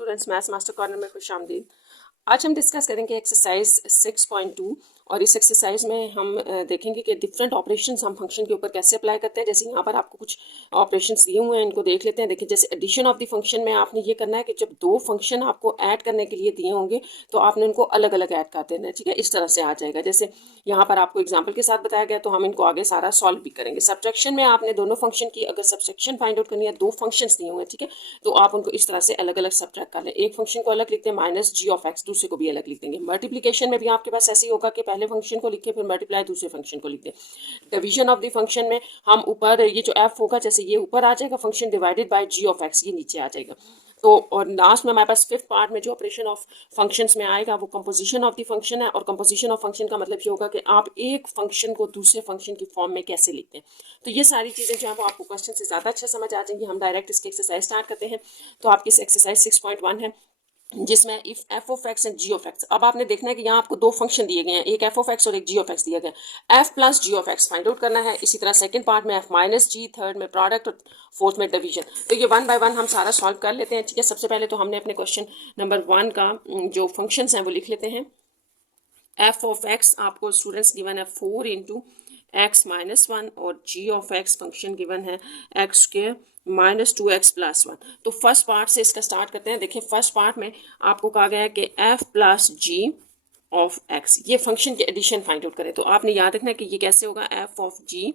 Students, maths master corner में खुश आमदीद। आज हम डिस्कस करेंगे एक्सरसाइज 6.2 और इस एक्सरसाइज में हम देखेंगे कि डिफरेंट ऑपरेशंस हम फंक्शन के ऊपर कैसे अप्लाई करते हैं। जैसे यहाँ पर आपको कुछ ऑपरेशंस दिए हुए हैं, इनको देख लेते हैं। देखिए, जैसे एडिशन ऑफ द फंक्शन में आपने ये करना है कि जब दो फंक्शन आपको ऐड करने के लिए दिए होंगे तो आपने उनको अलग अलग ऐड कर देना है। ठीक है, इस तरह से आ जाएगा। जैसे यहाँ पर आपको एग्जाम्पल के साथ बताया गया, तो हम इनको आगे सारा सॉल्व भी करेंगे। सब्ट्रैक्शन में आपने दोनों फंक्शन की अगर सब्ट्रैक्शन फाइंड आउट करनी है, दो फंक्शंस दिए हुए हैं, ठीक है, तो आप उनको इस तरह से अलग अलग सब्ट्रैक्ट कर लें। एक फंक्शन को अलग लिखते हैं माइनस जी ऑफ एक्स, दूसरे को भी अलग लिख देंगे। मल्टीप्लीकेशन में भी आपके पास ऐसे ही होगा कि पहले फंक्शन को लिखे फिर मल्टीप्लाई दूसरे फंक्शन को लिख दें। डिवीजन ऑफ द फंक्शन में हम ऊपर ये जो एफ होगा, जैसे ये ऊपर आ जाएगा function divided by G of X, ये नीचे आ जाएगा। तो और लास्ट में हमारे पास फिफ्थ पार्ट में जो ऑपरेशन ऑफ फंक्शंस में आएगा वो कंपोजिशन ऑफ द फंक्शन है। और कंपोजिशन ऑफ फंक्शन का मतलब ये होगा कि आप एक फंक्शन को दूसरे फंक्शन की फॉर्म में कैसे लिखते हैं। तो ये सारी चीज़ें जो है वो आपको क्वेश्चन से ज़्यादा अच्छा समझ आ जाएंगी। हम डायरेक्ट इसकी एक्सरसाइज स्टार्ट करते हैं। तो आपकी इस एक्सरसाइज 6.1 है, जिसमें if F of X and G of X. अब आपने देखना है कि यहाँ आपको दो फंक्शन दिए गए हैं, एक एफ ऑफ एक्स और एक जी ऑफ एक्स दिया गया है। F plus G of x find out करना है। इसी तरह सेकंड पार्ट में एफ माइनस जी, थर्ड में प्रोडक्ट और फोर्थ में डिवीजन। तो ये वन बाय वन हम सारा सॉल्व कर लेते हैं। ठीक है, सबसे पहले तो हमने अपने क्वेश्चन नंबर 1 का जो फंक्शंस हैं वो लिख लेते हैं। एफ ऑफ एक्स आपको स्टूडेंट्स गिवन है 4 इंटू एक्स माइनस 1 और G of x function given है x square minus 2x plus 1। तो फर्स्ट पार्ट से इसका स्टार्ट करते हैं। देखिए, फर्स्ट पार्ट में आपको कहा गया है कि f plus G of X, ये फंक्शन के एडिशन फाइंड आउट करें। तो आपने याद रखना है कि ये कैसे होगा, f of g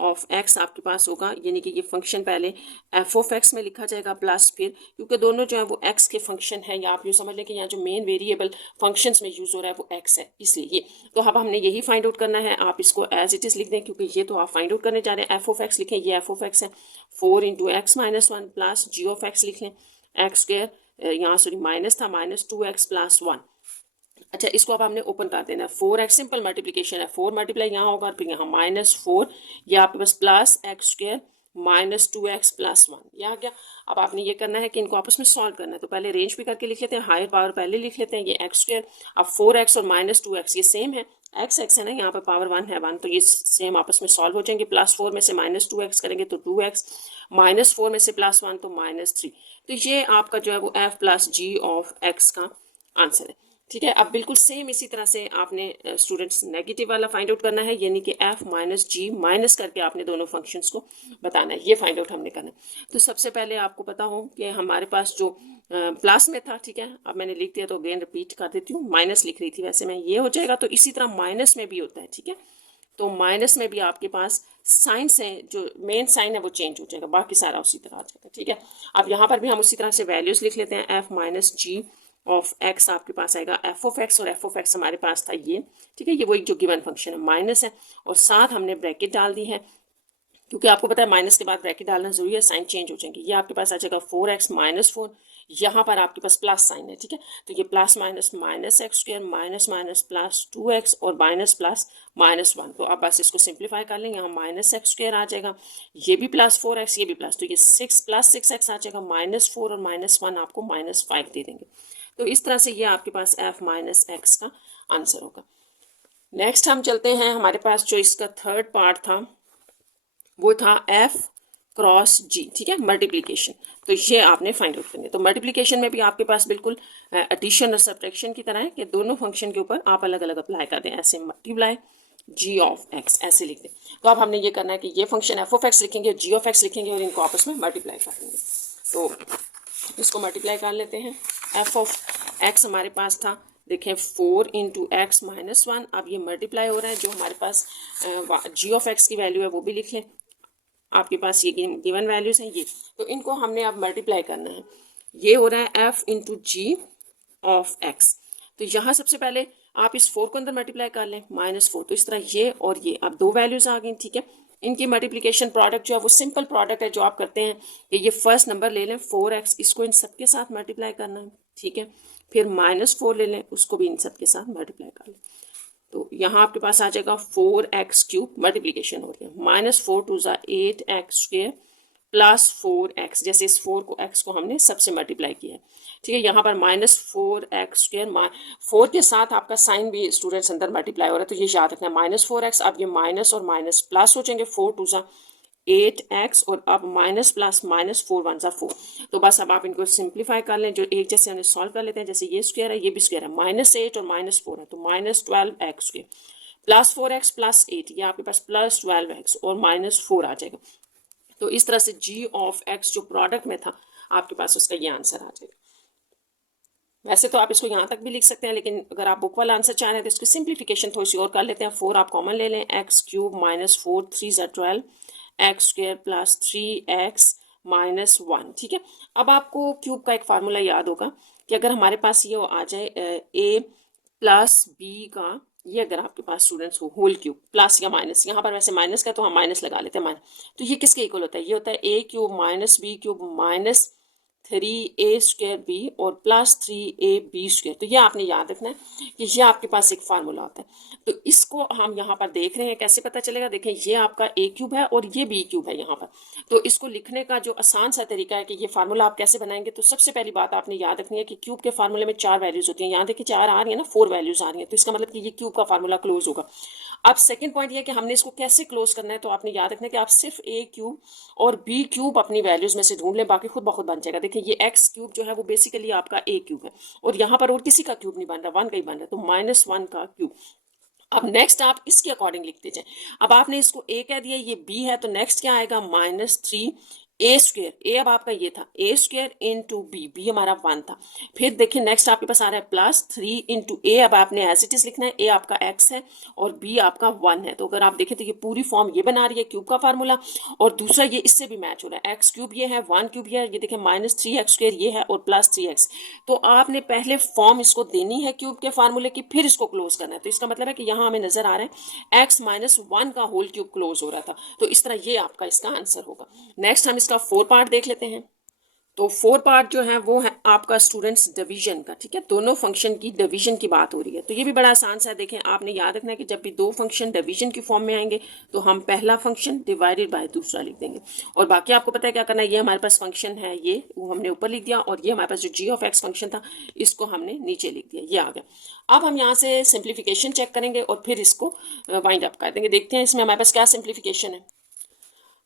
of x आपके पास होगा, यानी कि ये फंक्शन पहले f ऑफ x में लिखा जाएगा प्लस फिर, क्योंकि दोनों जो है वो x के फंक्शन है, या आप यूँ समझ लें कि यहाँ जो मेन वेरिएबल फंक्शंस में यूज़ हो रहा है वो x है, इसलिए ये। तो अब हमने यही फाइंड आउट करना है। आप इसको एज इट इज़ लिख दें, क्योंकि ये तो आप फाइंड आउट करने जा रहे हैं। f ऑफ x लिखें, ये f ऑफ x है, 4 into X minus 1 plus G of X लिख लें, एक्स स्क्वायर, यहाँ सॉरी माइनस था, माइनस 2x प्लस 1। अच्छा, इसको अब हमने ओपन कर देना है। 4x सिंपल मल्टीप्लिकेशन है, 4 मल्टीप्लाई यहाँ होगा और फिर यहाँ माइनस 4, ये आपके पास plus x square minus 2x plus 1, यहाँ क्या। अब आपने ये करना है कि इनको आपस में सॉल्व करना है। तो पहले रेंज भी करके लिख लेते हैं, हायर पावर पहले लिख लेते हैं, ये एक्स स्क्वायर। अब 4x और माइनस 2x ये सेम है, एक्स एक्स है ना, यहाँ पर पावर 1 है 1, तो ये सेम आपस में सॉल्व हो जाएंगे। प्लस 4 में से माइनस 2x करेंगे तो 2x, माइनस 4 में से प्लस 1 तो माइनस 3। तो ये आपका जो है वो f plus G of X का आंसर है। ठीक है, अब बिल्कुल सेम इसी तरह से आपने स्टूडेंट्स नेगेटिव वाला फाइंड आउट करना है, यानी कि f माइनस जी माइनस करके आपने दोनों फंक्शंस को बताना है, ये फाइंड आउट हमने करना है। तो सबसे पहले आपको पता हो कि हमारे पास जो प्लस में था, ठीक है, अब मैंने लिख दिया तो अगेन रिपीट कर देती हूँ, माइनस लिख रही थी वैसे मैं, ये हो जाएगा। तो इसी तरह माइनस में भी होता है, ठीक है, तो माइनस में भी आपके पास साइन से जो मेन साइन है वो चेंज हो जाएगा, बाकी सारा उसी तरह आ जाएगा। ठीक है, अब यहाँ पर भी हम उसी तरह से वैल्यूज लिख लेते हैं। f minus G of x आपके पास आएगा f ऑफ एक्स, और f ऑफ एक्स हमारे पास था ये, ठीक है, ये वो एक जो गिवन फंक्शन है माइनस है, और साथ हमने ब्रैकेट डाल दी है, क्योंकि आपको पता है माइनस के बाद ब्रैकेट डालना जरूरी है, साइन चेंज हो जाएंगे। ये आपके पास आ जाएगा 4x माइनस 4, यहाँ पर आपके पास प्लस साइन है, ठीक है, तो ये plus minus minus x square minus minus plus 2x और माइनस प्लस माइनस 1। तो आप बस इसको सिंप्लीफाई कर लेंगे, यहाँ माइनस एक्स स्क्वायर आ जाएगा, ये भी प्लस 4x, ये भी प्लस, तो ये 6 प्लस 6x आ जाएगा, माइनस 4 और माइनस 1 आपको माइनस 5 दे देंगे। तो इस तरह से ये आपके पास f माइनस एक्स का आंसर होगा। नेक्स्ट हम चलते हैं, हमारे पास जो इसका थर्ड पार्ट था वो था f क्रॉस g, ठीक है, मल्टीप्लिकेशन। तो ये आपने फाइंड आउट करनी है। तो मल्टीप्लिकेशन में भी आपके पास बिल्कुल एडिशन और सब्ट्रैक्शन की तरह है कि दोनों फंक्शन के ऊपर आप अलग अलग अप्लाई कर दें, ऐसे मल्टीप्लाई g ऑफ x ऐसे लिख दें। तो अब हमने ये करना है कि ये फंक्शन f ऑफ x लिखेंगे, g ऑफ x लिखेंगे और इनको आपस में मल्टीप्लाई कर देंगे। तो इसको मल्टीप्लाई कर लेते हैं। f ऑफ x हमारे पास था, देखें 4 इंटू एक्स माइनस 1, अब ये मल्टीप्लाई हो रहा है, जो हमारे पास g ऑफ x की वैल्यू है वो भी लिख लें, आपके पास ये गिवन वैल्यूज हैं ये, तो इनको हमने अब मल्टीप्लाई करना है। ये हो रहा है f into G of x. तो यहाँ सबसे पहले आप इस 4 को अंदर मल्टीप्लाई कर लें, माइनस 4, तो इस तरह ये और ये अब दो वैल्यूज आ गई, ठीक है। इनकी मल्टीप्लिकेशन प्रोडक्ट जो है वो सिंपल प्रोडक्ट है, जो आप करते हैं कि ये फर्स्ट नंबर ले लें 4x, इसको इन सब के साथ मल्टीप्लाई करना है, ठीक है, फिर माइनस 4 ले लें, उसको भी इन सब के साथ मल्टीप्लाई कर लें। तो यहाँ आपके पास आ जाएगा 4x क्यूब, मल्टीप्लिकेशन हो रही है, माइनस 4 टू ज़ा 8x स्क्वायर प्लस 4x, जैसे इस 4 को x को हमने सबसे मल्टीप्लाई किया है, ठीक है। यहाँ पर माइनस 4x स्क्वायर, 4 के साथ आपका साइन भी स्टूडेंट्स अंदर मल्टीप्लाई हो रहा है, तो ये याद रखना है माइनस 4x। अब ये माइनस और माइनस प्लस हो जाएंगे, 4 टू ज़ा 8x और अब माइनस प्लस माइनस 4 1 4। तो बस अब आप इनको सिंप्लीफाई कर लें, जो एक जैसे हमने सॉल्व कर लेते हैं, जैसे ये स्क्वायर है ये भी स्क्वायर है, -8 और -4 है तो -12x square plus 4x plus 8, ये आपके पास प्लस 12x और -4 आ जाएगा। तो इस तरह से g ऑफ x जो प्रोडक्ट में था आपके पास उसका ये आंसर आ जाएगा। वैसे तो आप इसको यहाँ तक भी लिख सकते हैं, लेकिन अगर आप बुक वाला आंसर चाह रहे हैं तो इसकी सिंप्लीफिकेशन थोड़ी सी और कर लेते हैं। 4 आप कॉमन ले लें, एक्स क्यूब माइनस 4 3 ज़ा 12 x square plus 3x minus 1। ठीक है, अब आपको क्यूब का एक फार्मूला याद होगा कि अगर हमारे पास ये आ जाए a प्लस बी का, ये अगर आपके पास स्टूडेंट्स हो होल क्यूब प्लस या माइनस, यहाँ पर वैसे माइनस का तो हम माइनस लगा लेते हैं माइनस, तो ये किसके इक्वल होता है? ये होता है a cube minus B cube minus 3a square B और प्लस 3ab स्क्वायर। तो ये आपने याद रखना है कि ये आपके पास एक फार्मूला होता है। तो इसको हम यहाँ पर देख रहे हैं, कैसे पता चलेगा? देखें ये आपका a क्यूब है और ये b क्यूब है यहाँ पर। तो इसको लिखने का जो आसान सा तरीका है कि ये फार्मूला आप कैसे बनाएंगे, तो सबसे पहली बात आपने याद रखनी है कि क्यूब के फार्मूले में 4 वैल्यूज होती हैं। यहाँ देखिए 4 आ रही है ना, 4 वैल्यूज आ रही हैं, तो इसका मतलब कि ये क्यूब का फार्मूला क्लोज होगा। अब सेकंड पॉइंट ये है कि हमने इसको कैसे क्लोज करना है, तो आपने याद रखना है कि आप सिर्फ a क्यूब और b क्यूब अपनी वैल्यूज में से ढूंढ लें, बाकी खुद ब खुद बन जाएगा। देखिए ये x क्यूब जो है वो बेसिकली आपका a क्यूब है और यहाँ पर और किसी का क्यूब नहीं बन रहा, 1 का ही बन रहा है, तो -1 का क्यूब। अब नेक्स्ट आप इसके अकॉर्डिंग लिखते जाए। अब आपने इसको a कह दिया, ये b है, तो नेक्स्ट क्या आएगा? -3 ए स्क्वेयर, ए अब आपका ये था ए स्क्वेयर इंटू बी, बी हमारा 1 था। फिर देखिए नेक्स्ट आपके पास आ रहा है +3 इंटू ए, अब आपने एज इट इज लिखना है, ए आपका x है और बी आपका 1 है। तो अगर आप देखें तो ये पूरी फॉर्म ये बना रही है क्यूब का फार्मूला, और दूसरा ये इससे भी मैच हो रहा है, एक्स क्यूब ये है, 1 क्यूब ये है, ये देखें -3x स्क्वेयर ये है और +3x। तो आपने पहले फॉर्म इसको देनी है क्यूब के फार्मूले की, फिर इसको क्लोज करना है। तो इसका मतलब है कि यहाँ हमें नजर आ रहा है x -1 का होल क्यूब क्लोज हो रहा था, तो इस तरह ये आपका इसका आंसर होगा। नेक्स्ट हम इसका 4 पार्ट देख लेते हैं। तो 4 पार्ट जो है वो है आपका स्टूडेंट्स डिवीजन का। ठीक है, दोनों फंक्शन की डिवीजन की बात हो रही है, तो ये भी बड़ा आसान सा है। देखें आपने याद रखना है कि जब भी दो फंक्शन डिवीजन की फॉर्म में आएंगे तो हम पहला फंक्शन डिवाइडेड बाय दूसरा लिख देंगे, और बाकी आपको पता है क्या करना है। ये हमारे पास फंक्शन है, ये वो हमने ऊपर लिख दिया, और ये हमारे पास जो g ऑफ x फंक्शन था इसको हमने नीचे लिख दिया, ये आ गया। अब हम यहाँ से सिंप्लीफिकेशन चेक करेंगे और फिर इसको वाइंड अप कर देंगे। देखते हैं इसमें हमारे पास क्या सिंप्लीफिकेशन है।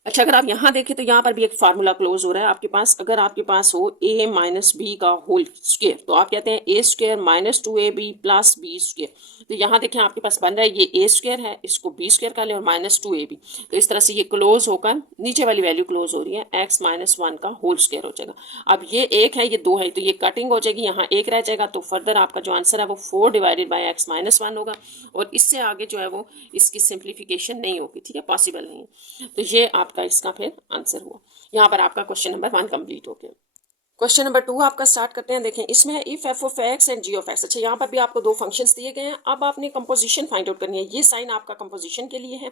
अच्छा, अगर आप यहाँ देखें तो यहाँ पर भी एक फार्मूला क्लोज हो रहा है आपके पास। अगर आपके पास हो a माइनस बी का होल स्क्वायर, तो आप कहते हैं a square -2ab plus B square. तो यहाँ देखें आपके पास बन रहा है ये a स्क्वायर है, इसको b स्क्वायर कर लें और -2ab। तो इस तरह से ये क्लोज होकर नीचे वाली वैल्यू क्लोज हो रही है, x -1 का होल स्क्वायर हो जाएगा। अब ये 1 है, ये 2 है, तो ये कटिंग हो जाएगी, यहाँ 1 रह जाएगा। तो फर्दर आपका जो आंसर है वो 4 डिवाइडेड बाई x -1 होगा, और इससे आगे जो है वो इसकी सिंप्लीफिकेशन नहीं होगी। ठीक है, पॉसिबल नहीं है। तो ये आपका इसका फिर आंसर हुआ। यहाँ पर आपका क्वेश्चन नंबर 1 कंप्लीट हो गया। क्वेश्चन नंबर 2 आपका स्टार्ट करते हैं। देखें इसमें if f of x and g of x। अच्छा, यहाँ पर भी आपको दो फंक्शंस दिए गए हैं। अब आपने कंपोजिशन फाइंड आउट करनी है। ये साइन आपका कंपोजिशन के लिए है।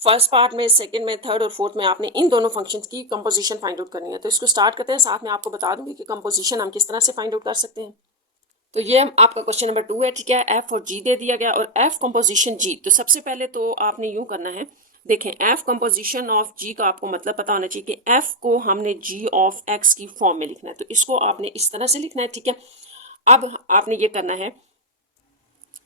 फर्स्ट पार्ट में, सेकंड में, थर्ड और फोर्थ में आपने इन दोनों फंक्शंस की कंपोजिशन फाइंड आउट करनी है। तो इसको स्टार्ट करते हैं, साथ में आपको बता दूंगी कि कंपोजिशन हम किस तरह से फाइंड आउट कर सकते हैं। तो ये आपका क्वेश्चन नंबर 2 है। ठीक है, f और g दे दिया गया और f कंपोजिशन g। तो सबसे पहले तो आपने यूं करना है, देखें f कंपोजिशन ऑफ g का आपको मतलब पता होना चाहिए कि f को हमने g ऑफ x की फॉर्म में लिखना है, तो इसको आपने इस तरह से लिखना है। ठीक है, अब आपने ये करना है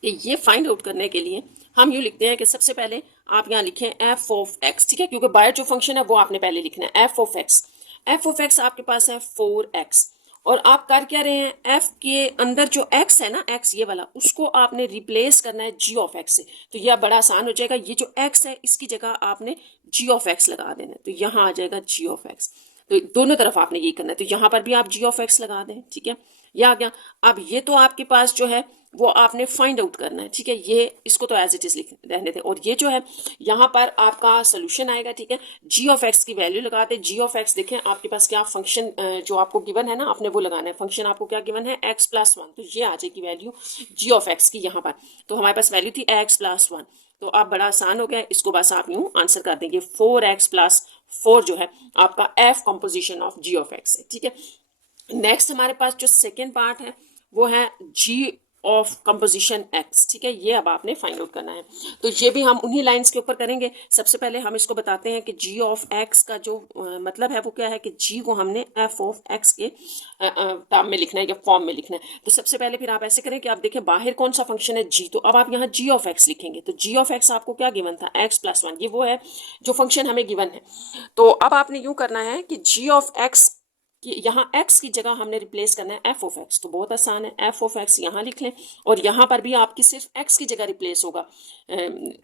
कि ये फाइंड आउट करने के लिए हम यूँ लिखते हैं कि सबसे पहले आप यहाँ लिखें f ऑफ x। ठीक है, क्योंकि बाहर जो फंक्शन है वो आपने पहले लिखना है, f of x। f of x आपके पास है 4x, और आप कर क्या रहे हैं, f के अंदर जो x है ना, x ये वाला, उसको आपने रिप्लेस करना है g ऑफ x से। तो यह बड़ा आसान हो जाएगा, ये जो x है इसकी जगह आपने g ऑफ x लगा देना है, तो यहाँ आ जाएगा g ऑफ x। तो दोनों तरफ आपने ये करना है, तो यहाँ पर भी आप g ऑफ x लगा दें। ठीक है, ये आ गया। अब ये तो आपके पास जो है वो आपने फाइंड आउट करना है। ठीक है, ये इसको तो एज इट इज लिख रहने थे, और ये जो है यहाँ पर आपका सोल्यूशन आएगा। ठीक है, g ऑफ x की वैल्यू लगाते, g ऑफ x देखें आपके पास क्या फंक्शन जो आपको गिवन है ना, आपने वो लगाना है। फंक्शन आपको क्या गिवन है, x + 1, तो ये आ जाएगी वैल्यू g ऑफ x की यहाँ पर। तो हमारे पास वैल्यू थी x + 1, तो अब बड़ा आसान हो गया, इसको बस आप यूँ आंसर कर देंगे। 4x + 4 जो है आपका f composition of g of x है। ठीक है, नेक्स्ट हमारे पास जो सेकेंड पार्ट है वो है g ऑफ कंपोजिशन एक्स, ठीक है, ये अब आपने फाइंड आउट करना है। तो ये भी हम उन्हीं लाइंस के ऊपर करेंगे। सबसे पहले हम इसको बताते हैं कि जी ऑफ एक्स का जो मतलब है वो क्या है कि जी को हमने एफ ऑफ एक्स के टर्म में लिखना है या फॉर्म में लिखना है। तो सबसे पहले फिर आप ऐसे करें कि आप देखें बाहर कौन सा फंक्शन है जी, तो अब आप यहाँ जी ऑफ एक्स लिखेंगे। तो जी ऑफ एक्स आपको क्या गिवन था, एक्स प्लस वन, ये वो है जो फंक्शन हमें गिवन है। तो अब आपने यूं करना है कि जी ऑफ एक्स कि यहाँ x की जगह हमने रिप्लेस करना है f ऑफ x। तो बहुत आसान है, f ऑफ x यहाँ लिख लें और यहाँ पर भी आपकी सिर्फ x की जगह रिप्लेस होगा,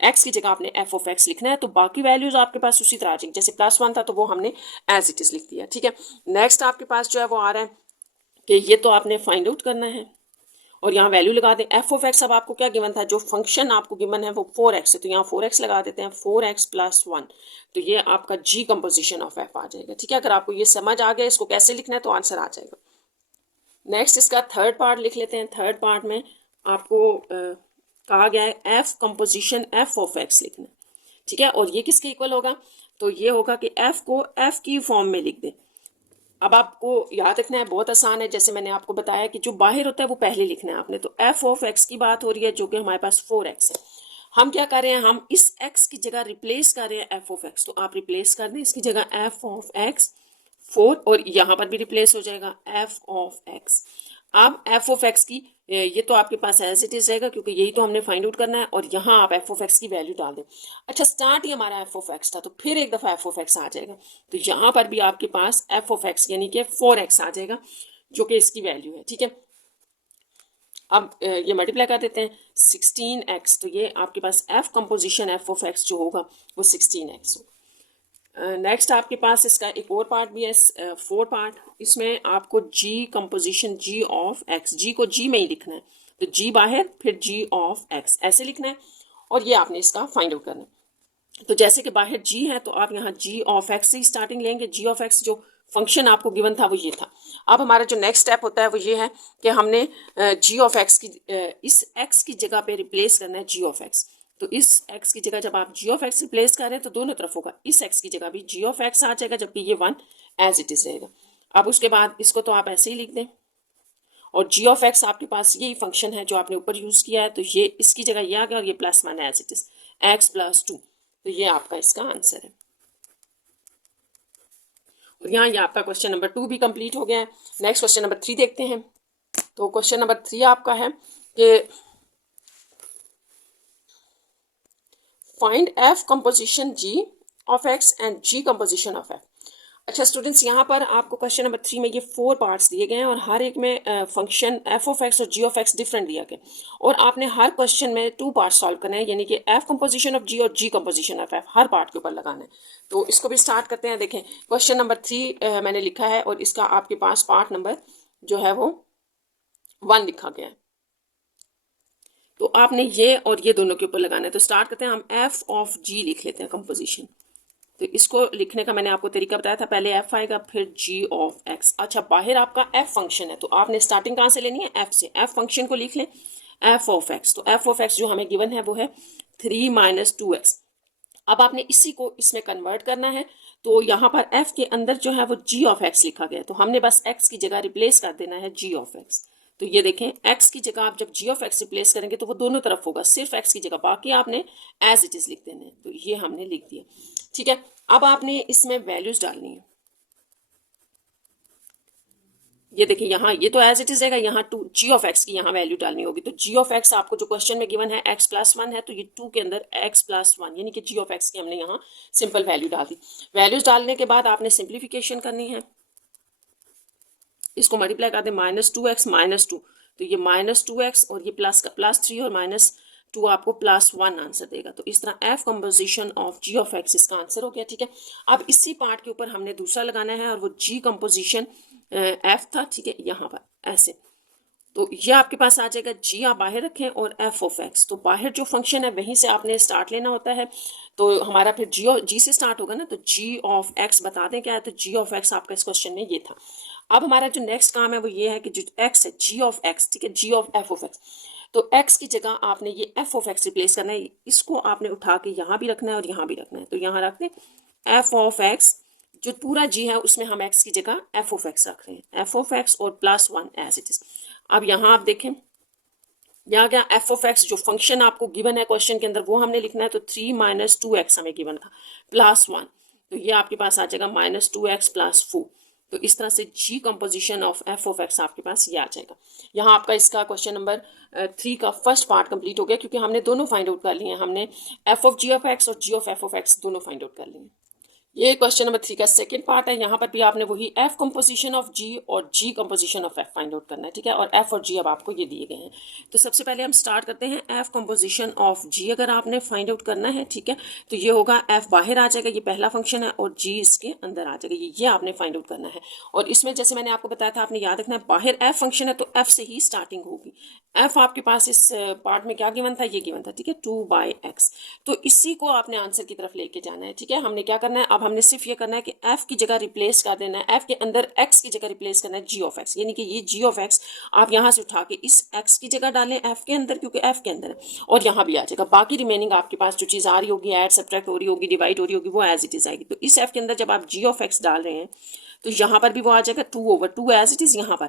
x की जगह आपने f ऑफ x लिखना है। तो बाकी वैल्यूज आपके पास उसी तरह आ जाएंगी, जैसे प्लस वन था तो वो हमने एज इट इज लिख दिया, ठीक है। नेक्स्ट आपके पास जो है वो आ रहा है कि ये तो आपने फाइंड आउट करना है और यहाँ वैल्यू लगा दें एफ ऑफ एक्स। अब आपको क्या गिवन था, जो फंक्शन आपको गिवन है वो 4x है, तो यहाँ 4x लगा देते हैं, 4x प्लस वन। तो ये आपका जी कंपोजिशन ऑफ एफ आ जाएगा, ठीक है। अगर आपको ये समझ आ गया इसको कैसे लिखना है तो आंसर आ जाएगा। नेक्स्ट इसका थर्ड पार्ट लिख लेते हैं। थर्ड पार्ट में आपको कहा गया है F composition F of x लिखना, ठीक है। और ये किसके इक्वल होगा, तो ये होगा कि एफ को एफ की फॉर्म में लिख दें। अब आपको याद रखना है, बहुत आसान है, जैसे मैंने आपको बताया कि जो बाहर होता है वो पहले लिखना है आपने। तो एफ ऑफ एक्स की बात हो रही है जो कि हमारे पास 4x है। हम क्या कर रहे हैं, हम इस x की जगह रिप्लेस कर रहे हैं एफ ऑफ एक्स। तो आप रिप्लेस कर दें इसकी जगह एफ ऑफ एक्स 4 और यहाँ पर भी रिप्लेस हो जाएगा एफ ऑफ एक्स। अब एफ ऑफ एक्स की ये तो आपके पास एज इट इज रहेगा क्योंकि यही तो हमने फाइंड आउट करना है और यहाँ आप एफ ऑफ एक्स की वैल्यू डाल दें। अच्छा, स्टार्ट ही हमारा एफ ऑफ एक्स था तो फिर एक दफ़ा एफ ऑफ एक्स आ जाएगा, तो यहाँ पर भी आपके पास एफ ऑफ एक्स यानी कि 4x आ जाएगा जो कि इसकी वैल्यू है, ठीक है। अब ये मल्टीप्लाई कर देते हैं 16x, तो ये आपके पास F composition F of x जो होगा वो 16x होगा। नेक्स्ट आपके पास इसका एक और पार्ट भी है, फोर पार्ट। इसमें आपको जी कंपोजिशन जी ऑफ एक्स, जी को जी में ही लिखना है, तो जी बाहर फिर जी ऑफ एक्स ऐसे लिखना है और ये आपने इसका फाइंड आउट करना है। तो जैसे कि बाहर जी है तो आप यहाँ जी ऑफ एक्स से स्टार्टिंग लेंगे। जी ऑफ एक्स जो फंक्शन आपको गिवन था वो ये था। अब हमारा जो नेक्स्ट स्टेप होता है वो ये है कि हमने जी ऑफ एक्स की इस एक्स की जगह पे रिप्लेस करना है जी ऑफ एक्स। तो इस x की जगह जब आप जी ऑफ एक्स रिप्लेस करें तो दोनों तरफ होगा, इस x की जगह भी जी ऑफ एक्स आ जाएगा जबकि ये वन एज इट इज रहेगा। अब उसके बाद इसको तो आप ऐसे ही लिख दें और जी ऑफ एक्स आपके पास यही फंक्शन है जो आपने ऊपर यूज किया है, तो ये इसकी जगह ये आ गया और ये plus one as it is X plus two. तो ये आपका इसका आंसर है और यहाँ ये आपका क्वेश्चन नंबर 2 भी कंप्लीट हो गया है। नेक्स्ट क्वेश्चन नंबर 3 देखते हैं। तो क्वेश्चन नंबर 3 आपका है कि find F composition G of X and G composition of F. अच्छा स्टूडेंट्स, यहाँ पर आपको क्वेश्चन नंबर 3 में ये 4 पार्ट्स दिए गए हैं और हर एक में फंक्शन एफ ऑफ एक्स और जी ऑफ एक्स डिफरेंट दिया गया और आपने हर क्वेश्चन में 2 पार्ट सॉल्व करने हैं, यानी कि एफ कंपोजिशन ऑफ जी और जी कंपोजिशन ऑफ एफ हर पार्ट के ऊपर लगाना है। तो इसको भी स्टार्ट करते हैं। देखें क्वेश्चन नंबर 3 मैंने लिखा है और इसका आपके पास पार्ट नंबर जो है वो 1 लिखा गया है। तो आपने ये और ये दोनों के ऊपर लगाना है। तो स्टार्ट करते हैं, हम एफ ऑफ जी लिख लेते हैं कंपोजिशन। तो इसको लिखने का मैंने आपको तरीका बताया था, पहले एफ आएगा फिर जी ऑफ एक्स। अच्छा, बाहर आपका एफ फंक्शन है तो आपने स्टार्टिंग कहाँ से लेनी है, एफ से। एफ फंक्शन को लिख लें एफ ऑफ एक्स। तो एफ ऑफ एक्स जो हमें गिवन है वो है 3 माइनस 2x। अब आपने इसी को इसमें कन्वर्ट करना है, तो यहाँ पर f के अंदर जो है वो g ऑफ x लिखा गया है, तो हमने बस x की जगह रिप्लेस कर देना है g ऑफ x। तो ये देखें x की जगह आप जब g ऑफ x रिप्लेस करेंगे तो वो दोनों तरफ होगा, सिर्फ x की जगह, बाकी आपने एज इट इज लिख देना है। तो ये हमने लिख दिया, ठीक है। अब आपने इसमें वैल्यूज डालनी है। ये देखिए यहाँ ये तो एज इट इज रहेगा, यहाँ 2 जी ऑफ एक्स की यहाँ वैल्यू डालनी होगी। तो जी ऑफ एक्स आपको जो क्वेश्चन में गिवन है एक्स प्लस वन है, तो ये 2 के अंदर एक्स प्लस वन यानी कि जी ऑफ एक्स की हमने यहाँ सिंपल वैल्यू डाल दी। वैल्यूज डालने के बाद आपने सिंप्लीफिकेशन करनी है, इसको मल्टीप्लाई कर दें -2x -2, तो ये -2x और ये प्लस का +3 और -2 आपको +1 आंसर देगा। तो इस तरह F composition of G of X इसका आंसर हो गया, ठीक है। अब इसी पार्ट के ऊपर हमने दूसरा लगाना है और वो जी कंपोजिशन एफ था, ठीक है, यहाँ पर ऐसे। तो ये आपके पास आ जाएगा, जी आप बाहर रखें और एफ ऑफ एक्स, तो बाहर जो फंक्शन है वहीं से आपने स्टार्ट लेना होता है। तो हमारा फिर जी से स्टार्ट होगा ना, तो जी ऑफ एक्स बता दें क्या है, तो जी ऑफ एक्स आपका इस क्वेश्चन में ये था। अब हमारा जो नेक्स्ट काम है वो ये है कि जो एक्स है जी ऑफ एक्स, ठीक है, जी ऑफ एफ ऑफ एक्स, तो एक्स की जगह आपने ये एफ ऑफ एक्स रिप्लेस करना है, इसको आपने उठा के यहाँ भी रखना है और यहाँ भी रखना है। तो यहाँ रख दें एफ ऑफ एक्स, जो पूरा जी है उसमें हम एक्स की जगह एफ ऑफ एक्स रख रहे हैं, एफ ऑफ एक्स और +1 एज इट इज। अब यहाँ आप देखें यहाँ क्या एफ ऑफ एक्स जो फंक्शन आपको गिवन है क्वेश्चन के अंदर वो हमने लिखना है, तो 3 माइनस 2x हमें गिवन था प्लस 1, तो ये आपके पास आ जाएगा माइनस 2x प्लस 4। तो इस तरह से G composition of F of x आपके पास ये आ जाएगा। यहाँ आपका इसका क्वेश्चन नंबर 3 का फर्स्ट पार्ट कंप्लीट हो गया, क्योंकि हमने दोनों फाइंड आउट कर लिए हैं, हमने F of G of x और G of F of X दोनों फाइंड आउट कर लिए हैं। ये क्वेश्चन नंबर 3 का सेकंड पार्ट है। यहाँ पर भी आपने वही एफ कंपोजिशन ऑफ जी और G composition of F find out करना है, ठीक है। और एफ और जी अब आपको ये दिए गए हैं। तो सबसे पहले हम स्टार्ट करते हैं एफ कंपोजिशन ऑफ जी अगर आपने फाइंड आउट करना है, ठीक है। तो ये होगा एफ बाहर आ जाएगा, ये पहला फंक्शन है, और जी इसके अंदर आ जाएगा, ये आपने फाइंड आउट करना है। और इसमें जैसे मैंने आपको बताया था, आपने याद रखना है बाहर एफ फंक्शन है तो एफ से ही स्टार्टिंग होगी। एफ आपके पास इस पार्ट में क्या गिवन था, ये गिवन था, ठीक है, 2/x। तो इसी को आपने आंसर की तरफ लेके जाना है, ठीक है। हमने क्या करना है, अब हमने सिर्फ ये करना है कि f की जगह रिप्लेस कर देना है, f के अंदर x की जगह रिप्लेस करना है g ऑफ x, यानी कि ये g ऑफ x आप यहाँ से उठा के इस x की जगह डालें f के अंदर, क्योंकि f के अंदर है, और यहाँ भी आ जाएगा। बाकी रिमेनिंग आपके पास जो चीज़ आ रही होगी, ऐड सब्ट्रैक्ट हो रही होगी, डिवाइड हो रही होगी, वो एज इट इज आएगी। तो इस f के अंदर जब आप g ऑफ x डाल रहे हैं तो यहाँ पर भी वो आ जाएगा 2/2 एज इट इज यहाँ पर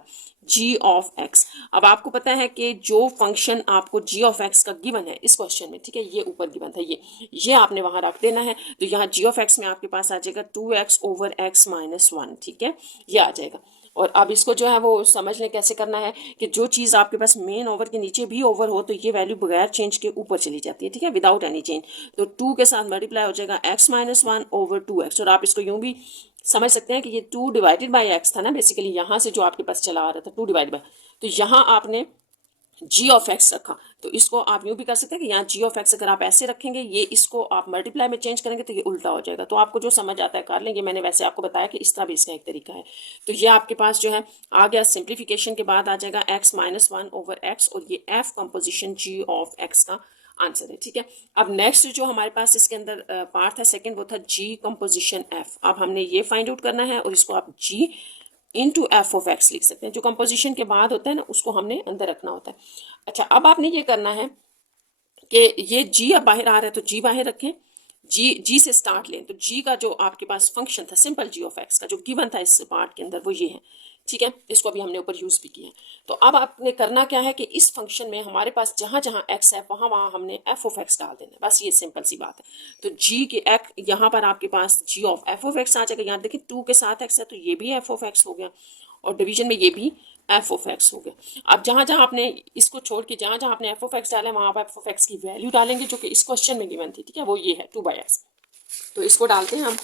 g ऑफ x। अब आपको पता है कि जो फंक्शन आपको g ऑफ x का गिवन है इस क्वेश्चन में, ठीक है, ये ऊपर गिवन था, ये आपने वहां रख देना है। तो यहाँ g ऑफ x में आपके पास आ जाएगा 2x/x - 1, ठीक है, ये आ जाएगा। और अब इसको जो है वो समझ लें कैसे करना है कि जो चीज़ आपके पास मेन ओवर के नीचे भी ओवर हो तो ये वैल्यू बगैर चेंज के ऊपर चली जाती है, ठीक है, विदाउट एनी चेंज। तो 2 के साथ मल्टीप्लाई हो जाएगा x - 1/2x। और आप इसको यूं भी समझ सकते हैं कि ये 2 डिवाइडेड बाई एक्स था ना, बेसिकली यहाँ से जो आपके पास चला आ रहा था 2 डिवाइड बाई, तो यहाँ आपने g ऑफ x रखा, तो इसको आप यूँ भी कर सकते हैं कि यहाँ g ऑफ x अगर आप ऐसे रखेंगे, ये इसको आप मल्टीप्लाई में चेंज करेंगे तो ये उल्टा हो जाएगा। तो आपको जो समझ आता है कर लेंगे, मैंने वैसे आपको बताया कि इस तरह भी इसका एक तरीका है। तो ये आपके पास जो है आ गया, सिंप्लीफिकेशन के बाद आ जाएगा x - 1/x, और ये f composition g of x का आंसर है, ठीक है। अब नेक्स्ट जो हमारे पास इसके अंदर पार्ट था सेकंड, वो था g कंपोजिशन f। अब हमने ये फाइंड आउट करना है, और इसको आप g into F of X लिख सकते हैं। जो कंपोजिशन के बाद होता है ना, उसको हमने अंदर रखना होता है। अच्छा, अब आपने ये करना है कि ये जी अब बाहर आ रहा है तो जी बाहर रखें, जी से स्टार्ट लें। तो जी का जो आपके पास फंक्शन था सिंपल जी ऑफ एक्स का जो गिवन था इस पार्ट के अंदर, वो ये है, ठीक है। इसको अभी हमने ऊपर यूज भी किया है। तो अब आपने करना क्या है कि इस फंक्शन में हमारे पास जहां जहां एक्स है वहां वहां हमने एफ ऑफ एक्स डाल देना है, बस ये सिंपल सी बात है। तो जी के एक्स यहाँ पर आपके पास जी ऑफ एफ ऑफ एक्स आ जाएगा। यहाँ देखिए 2 के साथ एक्स है तो ये भी एफ ऑफ एक्स हो गया, और डिवीजन में ये भी एफ ऑफ एक्स हो गया। अब जहां जहां आपने इसको छोड़ के जहां जहां आपने एफ ऑफ एक्स डाला है वहां आप एफ ऑफ एक्स की वैल्यू डालेंगे जो कि इस क्वेश्चन में गिवन थी, ठीक है, वो ये है 2/x। तो इसको डालते हैं हम।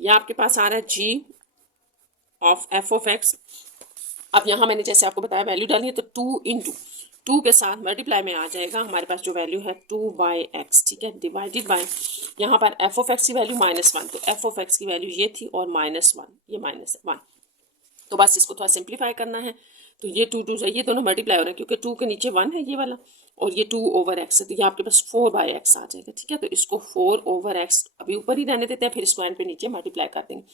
यह आपके पास आ रहा है जी ऑफ एफ ऑफ एक्स। अब यहाँ मैंने जैसे आपको बताया वैल्यू डाली है, तो 2 इंटू 2 के साथ मल्टीप्लाई में आ जाएगा हमारे पास जो वैल्यू है 2/x, ठीक है, डिवाइडेड बाय यहाँ पर एफ ऑफ एक्स की वैल्यू -1, तो एफ ऑफ एक्स की वैल्यू ये थी और -1, ये -1। तो बस इसको थोड़ा सिंप्लीफाई करना है। तो ये 2 से ये दोनों मल्टीप्लाई हो रहे हैं, क्योंकि 2 के नीचे 1 है ये वाला, और ये 2/x है, तो ये आपके पास 4/x आ जाएगा, ठीक है। तो इसको 4/x अभी ऊपर ही रहने देते हैं, फिर इसको एंड पे नीचे मल्टीप्लाई कर देंगे।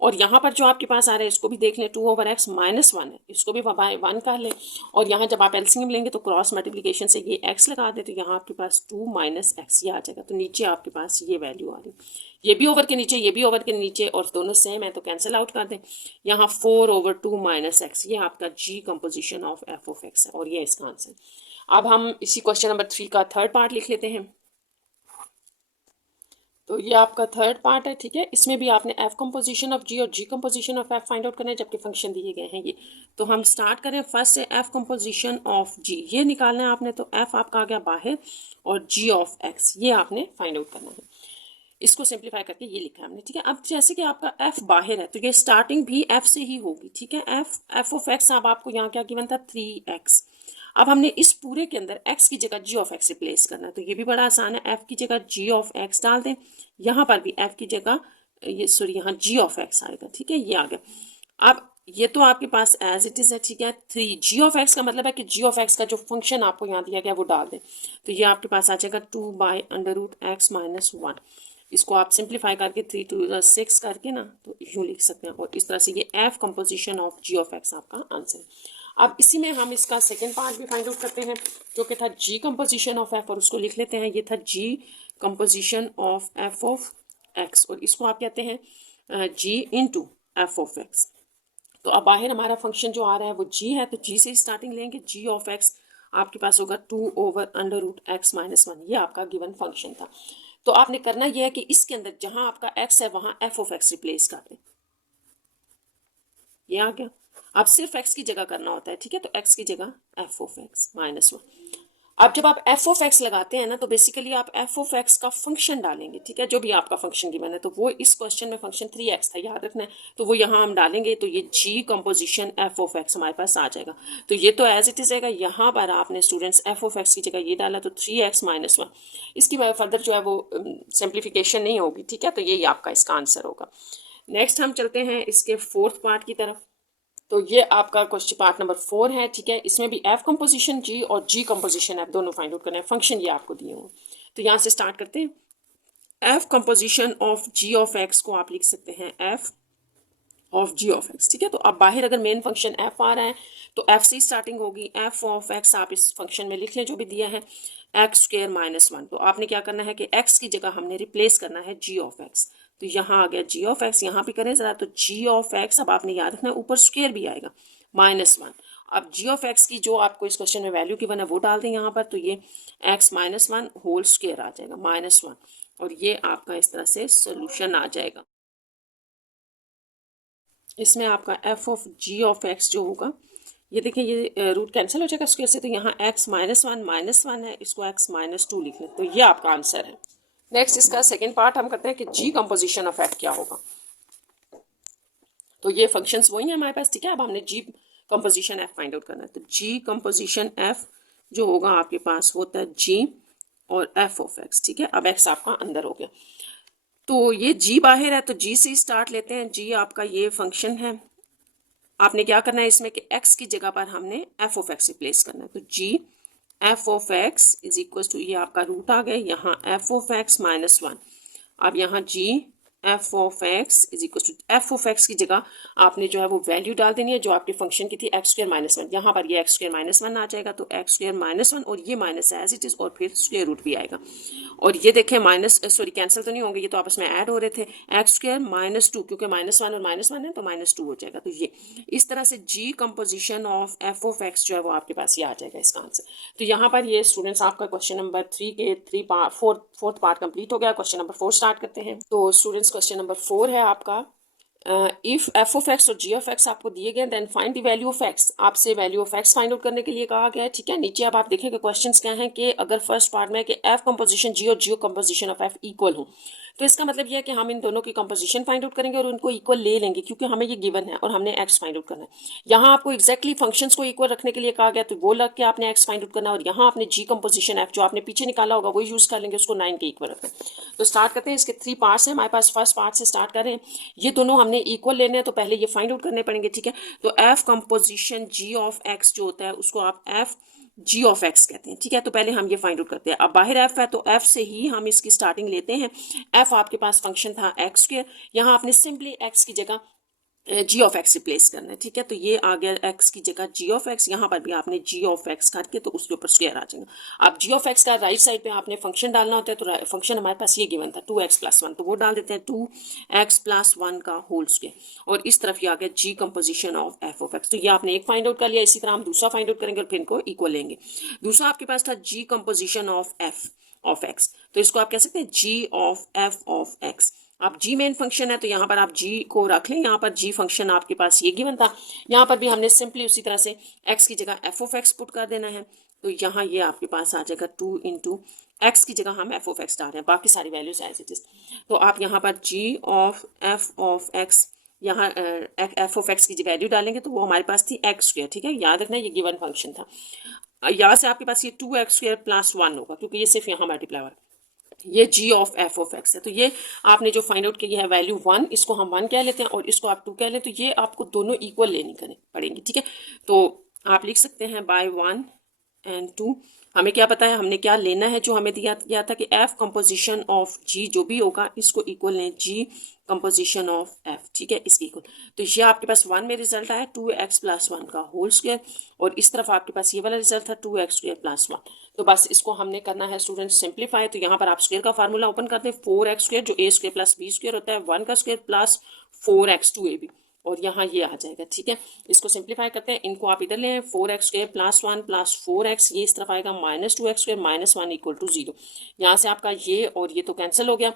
और यहाँ पर जो आपके पास आ रहा है इसको भी देख लें, 2/x -1 है, इसको भी 1 कर लें। और यहाँ जब आप एलसीएम लेंगे तो क्रॉस मल्टीप्लिकेशन से ये x लगा दें, तो यहाँ आपके पास 2 - x ये आ जाएगा। तो नीचे आपके पास ये वैल्यू आ रही, ये भी ओवर के नीचे, ये भी ओवर के नीचे, और दोनों सेम है तो कैंसिल आउट कर दें। यहाँ 4/2 - x, ये आपका g composition of f of x है, और ये इसका आंसर। अब हम इसी क्वेश्चन नंबर 3 का थर्ड पार्ट लिख लेते हैं। तो ये आपका थर्ड पार्ट है, ठीक है। इसमें भी आपने एफ कंपोजिशन ऑफ जी और G composition of F find out करना है, जबकि फंक्शन दिए गए हैं ये। तो हम स्टार्ट करें फर्स्ट से एफ कंपोजिशन ऑफ जी, ये निकालना है आपने। तो एफ आपका आ गया बाहर, और जी ऑफ एक्स ये आपने फाइंड आउट करना है। इसको सिंप्लीफाई करके ये लिखा है हमने, ठीक है। अब जैसे कि आपका एफ बाहर है तो ये स्टार्टिंग भी एफ से ही होगी, ठीक है। एफ ऑफ एक्स अब आपको यहाँ क्या गिवन था 3x। अब हमने इस पूरे के अंदर x की जगह g ऑफ x रिप्लेस करना है, तो ये भी बड़ा आसान है। f की जगह g ऑफ x डाल दें, यहाँ पर भी f की जगह ये सॉरी यहाँ g ऑफ x आएगा, ठीक है, ये आ गया। अब ये तो आपके पास एज इट इज है, ठीक है। 3 g ऑफ x का मतलब है कि g ऑफ x का जो फंक्शन आपको यहाँ दिया गया वो डाल दें, तो ये आपके पास आ जाएगा 2/√x - 1। इसको आप सिंप्लीफाई करके 3 2 6 करके ना, तो यूँ लिख सकते हैं। और इस तरह से ये f composition of g of x आपका आंसर है। अब इसी में हम इसका सेकेंड पार्ट भी फाइंड आउट करते हैं, जो कि था g कंपोजिशन ऑफ f, और उसको लिख लेते हैं। ये था g composition of f of x, और इसको आप कहते हैं g into F of x। तो अब बाहर हमारा फंक्शन जो आ रहा है वो जी है, तो जी से स्टार्टिंग लेंगे। जी ऑफ एक्स आपके पास होगा 2/√x-1, ये आपका गिवन फंक्शन था। तो आपने करना यह है कि इसके अंदर जहां आपका x है वहां f ऑफ x रिप्लेस कर दें। ये आ गया। अब सिर्फ x की जगह करना होता है, ठीक है, तो x की जगह f ऑफ x-1। अब जब आप f ऑफ x लगाते हैं ना, तो बेसिकली आप f ऑफ x का फंक्शन डालेंगे, ठीक है, जो भी आपका फंक्शन गिवन है। तो वो इस क्वेश्चन में फंक्शन 3x था, याद रखना है। तो वो यहाँ हम डालेंगे, तो ये g composition f of x हमारे पास आ जाएगा। तो ये तो एज इट इज रहेगा। यहाँ पर आपने स्टूडेंट्स f ऑफ x की जगह ये डाला, तो 3x-1। इसकी फर्दर जो है वो सिंप्लीफिकेशन नहीं होगी, ठीक है। तो यही आपका इसका आंसर होगा। नेक्स्ट हम चलते हैं इसके फोर्थ पार्ट की तरफ। तो ये आपका क्वेश्चन पार्ट नंबर 4 है, ठीक है। इसमें भी एफ कंपोजिशन जी और जी कंपोजिशन एफ दोनों फाइंड आउट करना है। फंक्शन ये आपको दिए हुए। तो यहाँ से स्टार्ट करते हैं। F composition of G of x को आप लिख सकते हैं F of G of x, ठीक है। तो अब बाहर अगर मेन फंक्शन एफ आ रहा है तो एफ से स्टार्टिंग होगी। एफ ऑफ एक्स आप इस फंक्शन में लिख लें जो भी दिया है, x²-1। तो आपने क्या करना है कि x की जगह हमने रिप्लेस करना है जी ऑफ एक्स। तो यहाँ आ गया जी ऑफ एक्स, यहाँ भी करें जरा। तो जी ऑफ एक्स अब आपने याद रखना है ऊपर स्क्वेयर भी आएगा -1। अब जी ऑफ एक्स की जो आपको इस क्वेश्चन में वैल्यू गिवन है वो डाल दें यहाँ पर। तो ये x-1 होल स्क्वेयर आ जाएगा -1, और ये आपका इस तरह से सोल्यूशन आ जाएगा। इसमें आपका F of G of x जो होगा, ये देखिए ये रूट कैंसिल हो जाएगा स्क्वायर से। तो यहाँ x-1 है, इसको x-2 लिख लें। तो ये आपका आंसर है। नेक्स्ट इसका सेकेंड पार्ट हम करते हैं कि जी कंपोजिशन ऑफ एफ क्या होगा। तो ये फंक्शंस वही हैं हमारे पास, ठीक है। अब हमने जी कंपोजिशन एफ फाइंड आउट करना है। तो जी कंपोजिशन एफ जो होगा आपके पास होता है जी और एफ ऑफ एक्स, ठीक है। अब एक्स आपका अंदर हो गया, तो ये जी बाहर है, तो जी से स्टार्ट लेते हैं। जी आपका ये फंक्शन है। आपने क्या करना है इसमें कि x की जगह पर हमने f ऑफ x रिप्लेस करना है। तो g f of x is equal to, ये आपका रूट आ गया, यहाँ f ऑफ x -1। अब यहाँ g f of x is equal to f of x की जगह आपने जो है वो वैल्यू डाल देनी है जो आपके फंक्शन की थी x²-1। यहाँ पर ये x²-1 आ जाएगा, तो x²-1 और ये माइनस एज इट इज, और फिर स्क्वायर रूट भी आएगा। और ये देखें कैंसिल तो नहीं होंगे, ये तो आपस में ऐड हो रहे थे। x²-2, क्योंकि -1 और -1 है तो -2 हो जाएगा। तो ये इस तरह से G composition of F of x जो है वो आपके पास ये आ जाएगा इसका आंसर। तो यहाँ पर ये स्टूडेंट्स आपका क्वेश्चन नंबर 3 के फोर्थ पार्ट कंप्लीट हो गया। क्वेश्चन नंबर 4 स्टार्ट करते हैं। तो स्टूडेंट्स क्वेश्चन नंबर 4 है आपका, इफ एफ ऑफ एक्स और जी ऑफ एक्स आपको दिए गए, then find the value of x. आपसे value of x find out करने के लिए कहा गया है, ठीक है। नीचे अब आप देखेंगे क्वेश्चंस क्या हैं कि अगर फर्स्ट पार्ट में कि एफ कंपोजिशन जी और G composition of F equal हो, तो इसका मतलब यह है कि हम इन दोनों की कंपोजिशन फाइंड आउट करेंगे और उनको इक्वल ले लेंगे, क्योंकि हमें ये गिवन है और हमने एक्स फाइंड आउट करना है। यहाँ आपको एक्जैक्टली फंक्शंस को इक्वल रखने के लिए कहा गया, तो वो लग के आपने एक्स फाइंड आउट करना है। और यहाँ आपने जी कंपोजिशन एफ जो आपने पीछे निकाला होगा वो यूज कर लेंगे, उसको 9 के इक्वल रखना है। तो स्टार्ट करते हैं। इसके 3 पार्ट्स हैं हमारे पास। फर्स्ट पार्ट से स्टार्ट करें। ये दोनों हमने इक्वल लेने हैं, तो पहले ये फाइंड आउट करने पड़ेंगे, ठीक है। तो F composition G of x जो होता है उसको आप एफ जी ऑफ एक्स कहते हैं, ठीक है। तो पहले हम ये फाइंड आउट करते हैं। अब बाहर एफ है तो एफ से ही हम इसकी स्टार्टिंग लेते हैं। एफ आपके पास फंक्शन था x², यहाँ आपने सिंपली x की जगह जी ऑफ एक्स रिप्लेस करना है, ठीक है। तो ये आ गया x की जगह जी ऑफ एक्स। यहाँ पर भी आपने जी ऑफ एक्स करके तो उसके ऊपर स्क्वायर आ जाएगा। अब जी ऑफ एक्स का राइट साइड पे आपने फंक्शन डालना होता है, तो फंक्शन हमारे पास ये गिवन था 2x+1, तो वो डाल देते हैं 2x+1 का होल स्क्वायर। और इस तरफ ये आ गया G composition of F of x. तो ये आपने एक फाइंड आउट कर लिया। इसी तरह हम दूसरा फाइंड आउट करेंगे और फिर इनको इक्वल लेंगे। दूसरा आपके पास था G composition of F of x, तो इसको आप कह सकते हैं G of F of x. आप जी मेन फंक्शन है तो यहाँ पर आप जी को रख लें। यहाँ पर जी फंक्शन आपके पास ये गिवन था। यहाँ पर भी हमने सिंपली उसी तरह से x की जगह एफ ऑफ एक्स पुट कर देना है। तो यहाँ ये आपके पास आ जाएगा 2 इंटू एक्स की जगह हम एफ ऑफ एक्स डाल रहे हैं, बाकी सारी वैल्यूज एज इट इज। तो आप यहाँ पर जी ऑफ एफ ऑफ एक्स, यहाँ एफ ऑफ एक्स की वैल्यू डालेंगे तो वो हमारे पास थी x², ठीक है। याद रखना ये गिवन फंक्शन था। यहाँ से आपके पास ये 2x²+1 होगा, क्योंकि ये सिर्फ यहाँ मल्टीप्लाई हो रहा है। ये जी ऑफ एफ ऑफ एक्स है। तो ये आपने जो फाइंड आउट किया है वैल्यू 1, इसको हम 1 कह लेते हैं और इसको आप 2 कह लें। तो ये आपको दोनों इक्वल लेनी पड़ेंगी, ठीक है। तो आप लिख सकते हैं बाय 1 एंड 2। हमें क्या पता है हमने क्या लेना है, जो हमें दिया गया था कि एफ कंपोजिशन ऑफ जी जो भी होगा इसको इक्वल लें जी कंपोजिशन ऑफ एफ, ठीक है, इसकी इक्वल। तो ये आपके पास 1 में रिजल्ट आया 2x+1 का होल स्क्वायर, और इस तरफ आपके पास ये वाला रिजल्ट था 2x²+1। तो बस इसको हमने करना है स्टूडेंट सिंप्लीफाई। तो यहाँ पर आप स्क्वायर का फार्मूला ओपन करते हैं 4x² जो a² + b² होता है, 1 का स्क्वायर प्लस 4x2ab। और यहाँ ये आ जाएगा, ठीक है। इसको सिंप्लीफाई करते हैं, इनको आप इधर ले आए, 4x² + 1 + 4x, ये इस तरफ आएगा -2x² - 1 = 0। यहाँ से आपका ये और ये तो कैंसिल हो गया,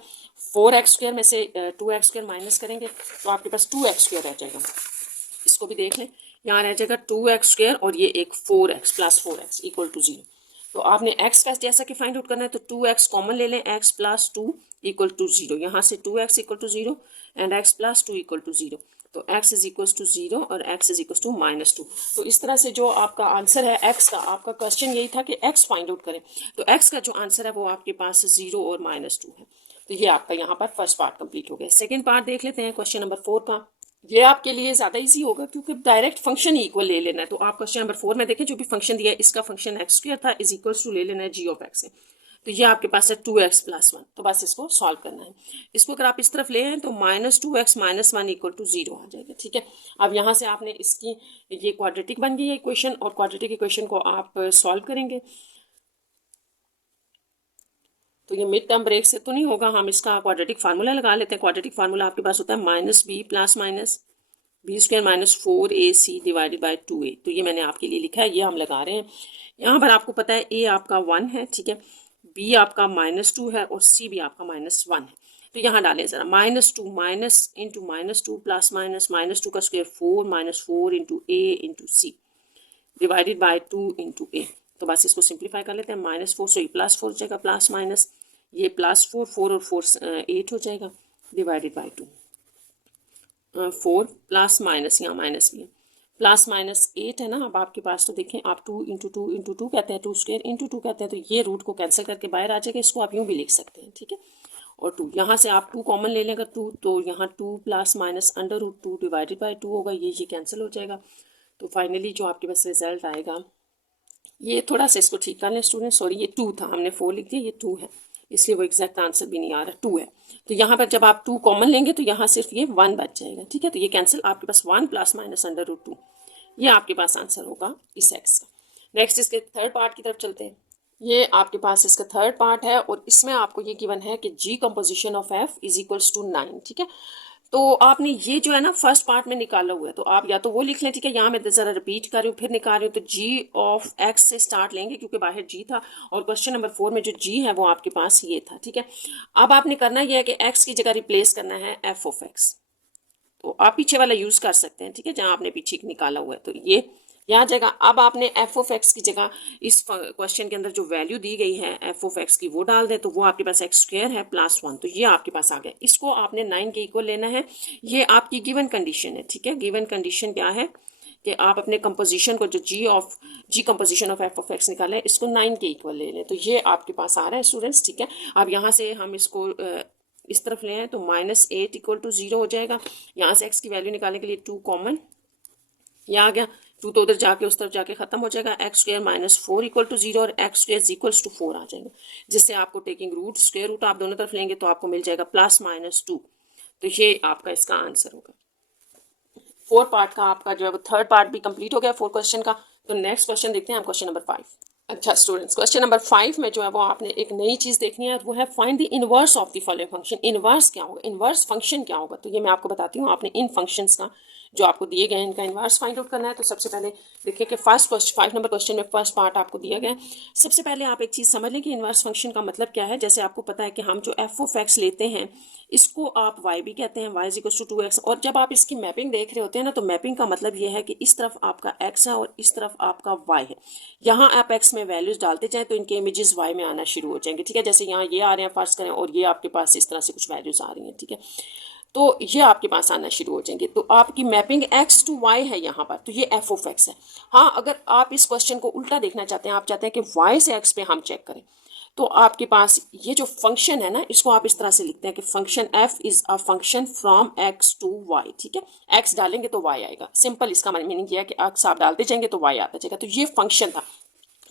4x² में से 2x² माइनस करेंगे तो आपके पास 2x² रह जाएगा। इसको भी देख लें, यहाँ रह जाएगा 2x² और ये एक 4x + 4x = 0। तो आपने x का जैसा कि फाइंड आउट करना है तो 2x कॉमन ले लें, x + 2 = 0। यहाँ से 2x = 0 एंड x + 2 = 0। तो x = 0 और x = -2। तो इस तरह से जो आपका आंसर है x का, आपका क्वेश्चन यही था कि x फाइंड आउट करें, तो x का जो आंसर है वो आपके पास 0 और -2 है। तो ये आपका यहाँ पर फर्स्ट पार्ट कंप्लीट हो गया। सेकेंड पार्ट देख लेते हैं क्वेश्चन नंबर 4 का। ये आपके लिए ज़्यादा इजी होगा क्योंकि डायरेक्ट फंक्शन ही इक्वल ले लेना है। तो आप क्वेश्चन नंबर 4 में देखें, जो भी फंक्शन दिया है इसका फंक्शन x² था = ले लेना है g(x) है। तो ये आपके पास है 2x + 1। तो बस इसको सॉल्व करना है। इसको अगर आप इस तरफ ले आए तो -2x - 1 = 0 आ जाएगा, ठीक है। अब यहाँ से आपने इसकी ये क्वाड्रेटिक बन गई है इक्वेशन, और क्वाड्रेटिक इक्वेशन को आप सॉल्व करेंगे तो ये मिड टर्म ब्रेक से तो नहीं होगा, हम इसका क्वाड्रेटिक फार्मूला लगा लेते हैं। क्वाड्रेटिक फार्मूला आपके पास होता है -b + -b² - 4ac / 2a। तो ये मैंने आपके लिए लिखा है, ये हम लगा रहे हैं। यहाँ पर आपको पता है a आपका 1 है, ठीक है, b आपका -2 है और c भी आपका -1 है। तो यहाँ डालें ज़रा, -2 - * -2 + -2 का स्क्वायर 4 -4 × a × c / 2 × a। तो बस इसको सिंप्लीफाई कर लेते हैं, -4 से +4 हो जाएगा, प्लस माइनस ये +4 4 और 4 8 हो जाएगा, / 2 4 ± यहाँ माइनस भी है, +−8 है ना। अब आपके पास तो देखें, आप 2 × 2 × 2 कहते हैं, 2² × 2 कहते हैं, तो ये रूट को कैंसिल करके बाहर आ जाएगा। इसको आप यूँ भी लिख सकते हैं, ठीक है। और 2 यहाँ से आप 2 कॉमन ले लें अगर 2, तो यहाँ 2 ± √2 / 2 होगा, ये कैंसिल हो जाएगा। तो फाइनली जो आपके पास रिजल्ट आएगा, ये थोड़ा सा इसको ठीक कर लें स्टूडेंट, सॉरी ये 2 था, हमने 4 लिख दिया, ये 2 है, इसलिए वो एग्जैक्ट आंसर भी नहीं आ रहा, 2 है। तो यहाँ पर जब आप 2 कॉमन लेंगे तो यहाँ सिर्फ ये 1 बच जाएगा, ठीक है। तो ये कैंसिल, आपके पास 1 ± √2, ये आपके पास आंसर होगा इस एक्स का। नेक्स्ट इसके थर्ड पार्ट की तरफ चलते हैं। ये आपके पास इसका थर्ड पार्ट है और इसमें आपको ये गिवन है कि g कंपोजिशन ऑफ f = 9, ठीक है। तो आपने ये जो है ना फर्स्ट पार्ट में निकाला हुआ है, तो आप या तो वो लिख लें, ठीक है। यहाँ मैं ज़रा रिपीट कर रही हूँ, फिर निकाल रही हूँ। तो g(x) से स्टार्ट लेंगे क्योंकि बाहर g था, और क्वेश्चन नंबर 4 में जो g है वो आपके पास ये था, ठीक है। अब आपने करना यह है कि x की जगह रिप्लेस करना है f(x). तो आप पीछे वाला यूज़ कर सकते हैं, ठीक है, जहाँ आपने पीछे निकाला हुआ है, तो ये यहाँ जाएगा। अब आपने f(x) की जगह इस क्वेश्चन के अंदर जो वैल्यू दी गई है f(x) की वो डाल दें, तो वो आपके पास x² है +1, तो ये आपके पास आ गया। इसको आपने 9 के इक्वल लेना है, ये आपकी गिवन कंडीशन है, ठीक है। गिवन कंडीशन क्या है कि आप अपने कंपोजिशन को, जो g कंपोजिशन ऑफ f(x) निकाला है, इसको 9 के इक्वल ले लें, तो ये आपके पास आ रहा है स्टूडेंट्स, ठीक है। अब यहाँ से हम इसको इस तरफ ले आए तो -8 = 0 हो जाएगा। यहाँ से x की वैल्यू निकालने के लिए 2 कॉमन, यह आ गया, 2 तो उधर जाके उस तरफ जाके खत्म हो जाएगा, x² - 4 = 0 और x² = 4 आ जाएगा, जिससे आपको टेकिंग रूट स्क्वायर रूट आप दोनों तरफ लेंगे तो आपको मिल जाएगा +-2। तो ये आपका इसका आंसर होगा। 4 पार्ट का आपका जो है वो थर्ड पार्ट भी कंप्लीट हो गया 4 क्वेश्चन का। तो नेक्स्ट क्वेश्चन देखते हैं हम, क्वेश्चन नंबर 5। अच्छा स्टूडेंट्स, क्वेश्चन नंबर 5 में जो है वो आपने एक नई चीज़ देखनी है, वो है find the inverse of the following function. Inverse क्या होगा, इनवर्स फंक्शन क्या होगा, तो ये मैं आपको बताती हूँ। आपने इन फंक्शंस का जो आपको दिए गए इनका इनवर्स फाइंड आउट करना है। तो सबसे पहले देखिए कि फर्स्ट क्वेश्चन 5 नंबर क्वेश्चन में फर्स्ट पार्ट आपको दिया गया है। सबसे पहले आप एक चीज़ समझ लें कि इनवर्स फंक्शन का मतलब क्या है। जैसे आपको पता है कि हम जो f(x) लेते हैं इसको आप y भी कहते हैं, y = 2x, और जब आप इसकी मैपिंग देख रहे होते हैं ना, तो मैपिंग का मतलब ये है कि इस तरफ आपका x है और इस तरफ आपका y है। यहाँ आप x में वैल्यूज डालते जाएं तो इनके इमेजेस y में आना शुरू हो जाएंगे, ठीक है। जैसे यहाँ ये आ रहे हैं फर्स्ट करें, और ये आपके पास इस तरह से कुछ वैल्यूज आ रही हैं, ठीक है। तो ये आपके पास आना शुरू हो जाएंगे। तो आपकी मैपिंग x to y है यहाँ पर, तो ये f(x) है। हाँ, अगर आप इस क्वेश्चन को उल्टा देखना चाहते हैं, आप चाहते हैं कि y से x पे हम चेक करें, तो आपके पास ये जो फंक्शन है ना, इसको आप इस तरह से लिखते हैं कि function f is a function from x to y, ठीक है। x डालेंगे तो y आएगा, सिंपल इसका मीनिंग ये है कि x आप डालते जाएंगे तो y आता जाएगा। तो ये फंक्शन था।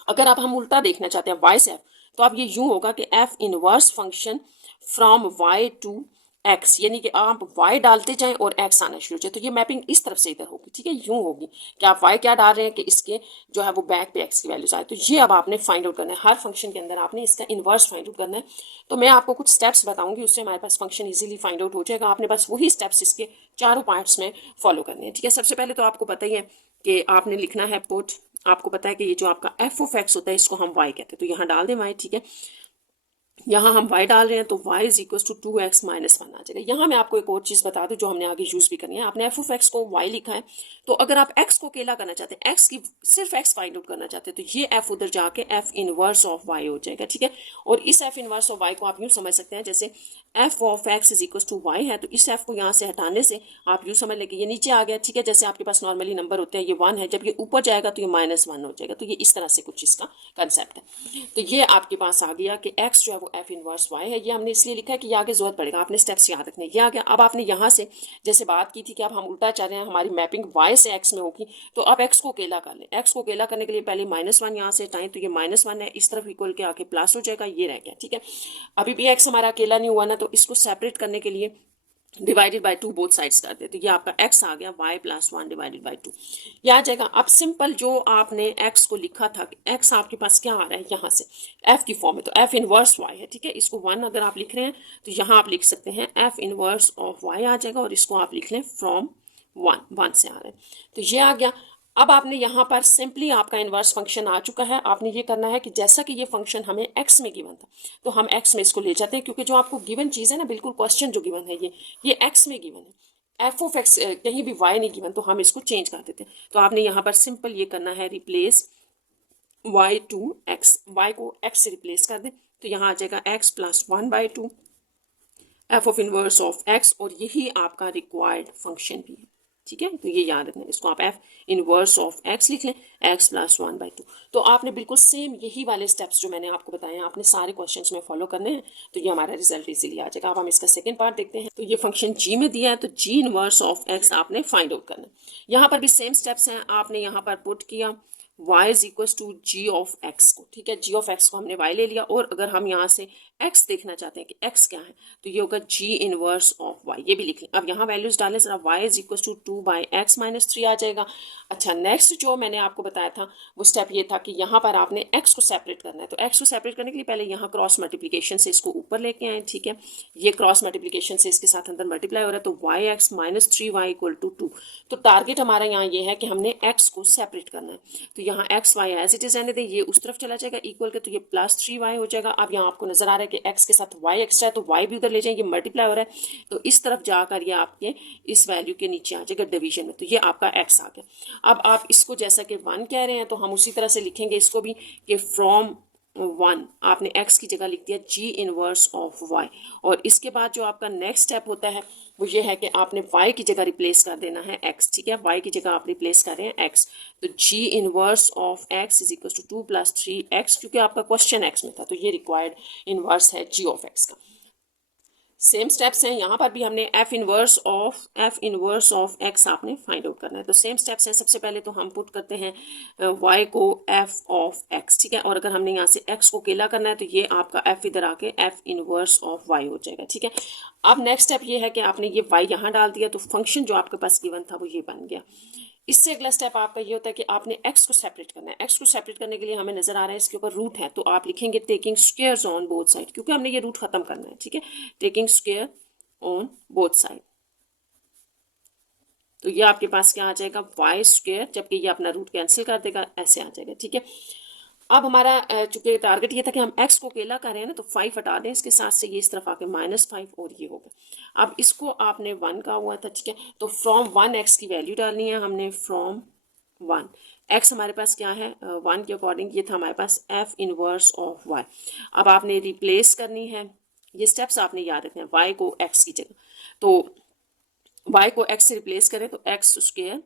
अगर आप हम उल्टा देखना चाहते हैं y से f, तो आप ये यूं होगा कि f inverse function from y to x, यानी कि आप वाई डालते जाएं और एक्स आना शुरू हो जाए, तो ये मैपिंग इस तरफ से इधर होगी, ठीक है, यूं होगी कि आप वाई क्या डाल रहे हैं कि इसके जो है वो बैक पे एक्स की वैल्यूज आए। तो ये अब आपने फाइंड आउट करना है, हर फंक्शन के अंदर आपने इसका इन्वर्स फाइंड आउट करना है। तो मैं आपको कुछ स्टेप्स बताऊंगी, उससे हमारे पास फंक्शन इजीली फाइंड आउट हो जाएगा। आपने बस वही स्टेप्स इसके चारों पार्ट्स में फॉलो करने हैं, ठीक है। सबसे पहले तो आपको पता ही है कि आपने लिखना है पुट, आपको पता है कि ये जो आपका एफ ऑफ एक्स होता है इसको हम वाई कहते हैं, तो यहाँ डाल दें वाई, ठीक है। यहाँ हम y डाल रहे हैं तो y is equal to 2x minus 1 आ जाएगा। यहाँ मैं आपको एक और चीज़ बता दूँ जो हमने आगे यूज़ भी करनी है। आपने f ऑफ x को y लिखा है, तो अगर आप x को अकेला करना चाहते हैं, x की सिर्फ x फाइंड आउट करना चाहते हैं, तो ये f उधर जाके f इनवर्स ऑफ y हो जाएगा, ठीक है। और इस f इनवर्स ऑफ y को आप यूँ समझ सकते हैं जैसे f of x is equal to y है, तो इस f को यहाँ से हटाने से आप यूँ समझ लें कि ये नीचे आ गया, ठीक है। जैसे आपके पास नॉर्मली नंबर होते हैं, ये 1 है, जब ये ऊपर जाएगा तो ये -1 हो जाएगा। तो ये इस तरह से कुछ इसका कंसेप्ट है। तो ये आपके पास आ गया कि x जो है वो f इनवर्स y है। ये हमने इसलिए लिखा है कि ये आगे जरूरत पड़ेगा, आपने स्टेप्स याद रखने। ये आ गया। अब आपने यहाँ से जैसे बात की थी कि अब हम उल्टा चाह रहे हैं, हमारी मैपिंग y से x में होगी, तो अब x को अकेला कर लें। x को अकेला करने के लिए पहले -1 यहाँ से हटाएं, तो ये -1 है, इस तरफ इक्वल के आके प्लस हो जाएगा, ये रह गया, ठीक है। अभी भी x हमारा अकेला नहीं हुआ ना, तो इसको सेपरेट करने के लिए डिवाइडेड बाय 2 बोथ साइड्स कर दे, तो ये आपका x आ गया y प्लस 1 डिवाइडेड बाय 2, ये आ जाएगा। अब सिंपल जो आपने x को लिखा था, x आपके पास क्या आ रहा है यहाँ से f की फॉर्म में, तो f इनवर्स y है, ठीक है। इसको 1 अगर आप लिख रहे हैं तो यहाँ आप लिख सकते हैं f इनवर्स ऑफ y आ जाएगा, और इसको आप लिख लें फ्रॉम 1 से आ रहा है, तो ये आ गया। अब आपने यहाँ पर सिंपली आपका इन्वर्स फंक्शन आ चुका है। आपने ये करना है कि जैसा कि ये फंक्शन हमें x में गिवन था, तो हम x में इसको ले जाते हैं, क्योंकि जो आपको गिवन चीज़ है ना, बिल्कुल क्वेश्चन जो गिवन है ये x में गिवन है। एफ ऑफ एक्स कहीं भी y नहीं गिवन, तो हम इसको चेंज कर देते हैं। तो आपने यहाँ पर सिंपल ये करना है, replace y to x, y को x से रिप्लेस कर दें, तो यहाँ आ जाएगा x plus 1/2 f of inverse of x, और यही आपका रिक्वायर्ड फंक्शन भी है, ठीक है। तो ये याद रखना है, इसको आप एफ इनवर्स ऑफ x लिख लें, x प्लस 1/2। तो आपने बिल्कुल सेम यही वाले स्टेप्स जो मैंने आपको बताए हैं, आपने सारे क्वेश्चंस में फॉलो करने हैं, तो ये हमारा रिजल्ट इजीली आ जाएगा। अब हम इसका सेकंड पार्ट देखते हैं। तो ये फंक्शन g में दिया है, तो g इनवर्स ऑफ x आपने फाइंड आउट करना है। यहाँ पर भी सेम स्टेप्स हैं, आपने यहाँ पर पुट किया y is equal to g of x को, ठीक है। जी ऑफ एक्स को हमने y ले लिया, और अगर हम यहाँ से x देखना चाहते हैं कि x क्या है, तो ये होगा g इनवर्स ऑफ y, ये भी लिख लें। अब यहाँ वैल्यूज डालें जरा, y is equal to 2/x minus 3 आ जाएगा। अच्छा, नेक्स्ट जो मैंने आपको बताया था वो स्टेप ये था कि यहाँ पर आपने x को सेपरेट करना है, तो x को सेपरेट करने के लिए पहले यहाँ क्रॉस मल्टीप्लिकेशन से इसको ऊपर लेके आए, ठीक है। ये क्रॉस मल्टीप्लिकेशन से इसके साथ अंदर मल्टीप्लाई हो रहा है, तो y(x minus 3y equal to 2। तो टारगेट हमारा यहाँ ये है कि हमने x को सेपरेट करना है, तो यहाँ x y as it is रहने दें, ये उस तरफ चला जाएगा इक्वल के, तो ये प्लस 3y हो जाएगा। अब यहाँ आपको नजर आ रहा है कि x के साथ y एक्स्ट्रा है, तो y भी उधर ले जाएंगे, मल्टीप्लाई हो रहा है, तो इस तरफ जाकर ये आपके इस वैल्यू के नीचे आ जाएगा डिवीजन में, तो ये आपका x आ गया। अब आप इसको जैसा कि 1 कह रहे हैं, तो हम उसी तरह से लिखेंगे इसको भी कि फ्रॉम 1 आपने x की जगह लिख दिया g इनवर्स ऑफ y, और इसके बाद जो आपका नेक्स्ट स्टेप होता है वो ये है कि आपने y की जगह रिप्लेस कर देना है x, ठीक है। y की जगह आप रिप्लेस कर रहे हैं x, तो g inverse of x is equal to 2 plus 3x, क्योंकि आपका क्वेश्चन x में था, तो ये रिक्वायर्ड इनवर्स है g ऑफ x का। सेम स्टेप्स हैं, यहाँ पर भी हमने f इनवर्स ऑफ x आपने फाइंड आउट करना है, तो सेम स्टेप्स हैं। सबसे पहले तो हम पुट करते हैं y को f ऑफ x, ठीक है, और अगर हमने यहाँ से x को अकेला करना है, तो ये आपका f इधर आके f इनवर्स ऑफ y हो जाएगा, ठीक है। अब नेक्स्ट स्टेप ये है कि आपने ये y यहाँ डाल दिया, तो फंक्शन जो आपके पास गिवन था वो ये बन गया। इससे अगला स्टेप आपका ये होता है कि आपने x को सेपरेट करना है। x को सेपरेट करने के लिए हमें नजर आ रहा है इसके ऊपर रूट है, तो आप लिखेंगे taking squares on both side, क्योंकि हमने ये रूट खत्म करना है, ठीक है। Taking square on both side, तो ये आपके पास क्या आ जाएगा वाई स्क्वायर, जबकि ये अपना रूट कैंसिल कर देगा, ऐसे आ जाएगा, ठीक है। अब हमारा चूंकि टारगेट ये था कि हम x को अकेला कर रहे हैं ना, तो 5 हटा दें इसके साथ से, ये इस तरफ आके -5 और ये होगा। अब इसको आपने 1 का हुआ था, ठीक है, तो फ्रॉम 1 x की वैल्यू डालनी है हमने, फ्रॉम 1 x हमारे पास क्या है 1 के अकॉर्डिंग, ये था हमारे पास f इनवर्स ऑफ y। अब आपने रिप्लेस करनी है, ये स्टेप्स आपने याद रखने हैं, y को x की जगह, तो y को x से रिप्लेस करें, तो x square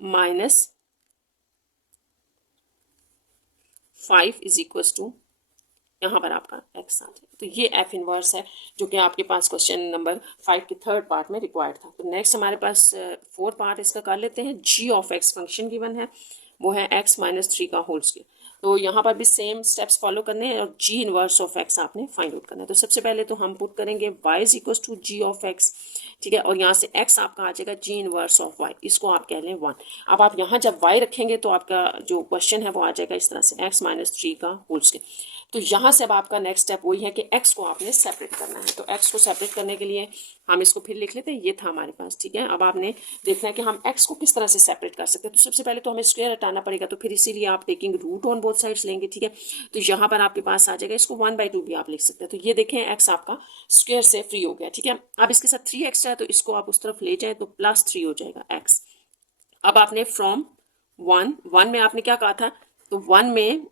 minus 5 is equal to, यहाँ पर आपका x आ जाए, तो ये f इनवर्स है जो कि आपके पास क्वेश्चन नंबर 5 के थर्ड पार्ट में रिक्वायर्ड था। तो नेक्स्ट हमारे पास फोर्थ पार्ट इसका कर लेते हैं। g of x function given है, वो है x माइनस 3 का होल स्क्वायर। तो यहाँ पर भी सेम स्टेप्स फॉलो करने हैं और जी इनवर्स ऑफ एक्स आपने फाइंड आउट करना है। तो सबसे पहले तो हम पुट करेंगे y is equal to g of x, ठीक है, और यहाँ से x आपका आ जाएगा जी इनवर्स ऑफ y, इसको आप कह लें 1। अब आप यहाँ जब y रखेंगे तो आपका जो क्वेश्चन है वो आ जाएगा इस तरह से x माइनस 3 का होल स्क्वायर। तो यहाँ से अब आपका नेक्स्ट स्टेप वही है कि x को आपने सेपरेट करना है। तो x को सेपरेट करने के लिए हम इसको फिर लिख लेते हैं, ये था हमारे पास, ठीक है। अब आपने देखना है कि हम x को किस तरह से सेपरेट कर सकते हैं। तो सबसे पहले तो हमें स्क्वायर हटाना पड़ेगा, तो फिर इसीलिए आप taking root on both sides लेंगे, ठीक है। तो यहाँ पर आपके पास आ जाएगा, इसको 1/2 भी आप लिख सकते हैं। तो ये देखें x आपका स्क्वायर से फ्री हो गया, ठीक है। अब इसके साथ 3 एक्स्ट्रा है तो इसको आप उस तरफ ले जाए तो +3 हो जाएगा x। अब आपने फ्रॉम 1 में आपने क्या कहा था, तो 1 में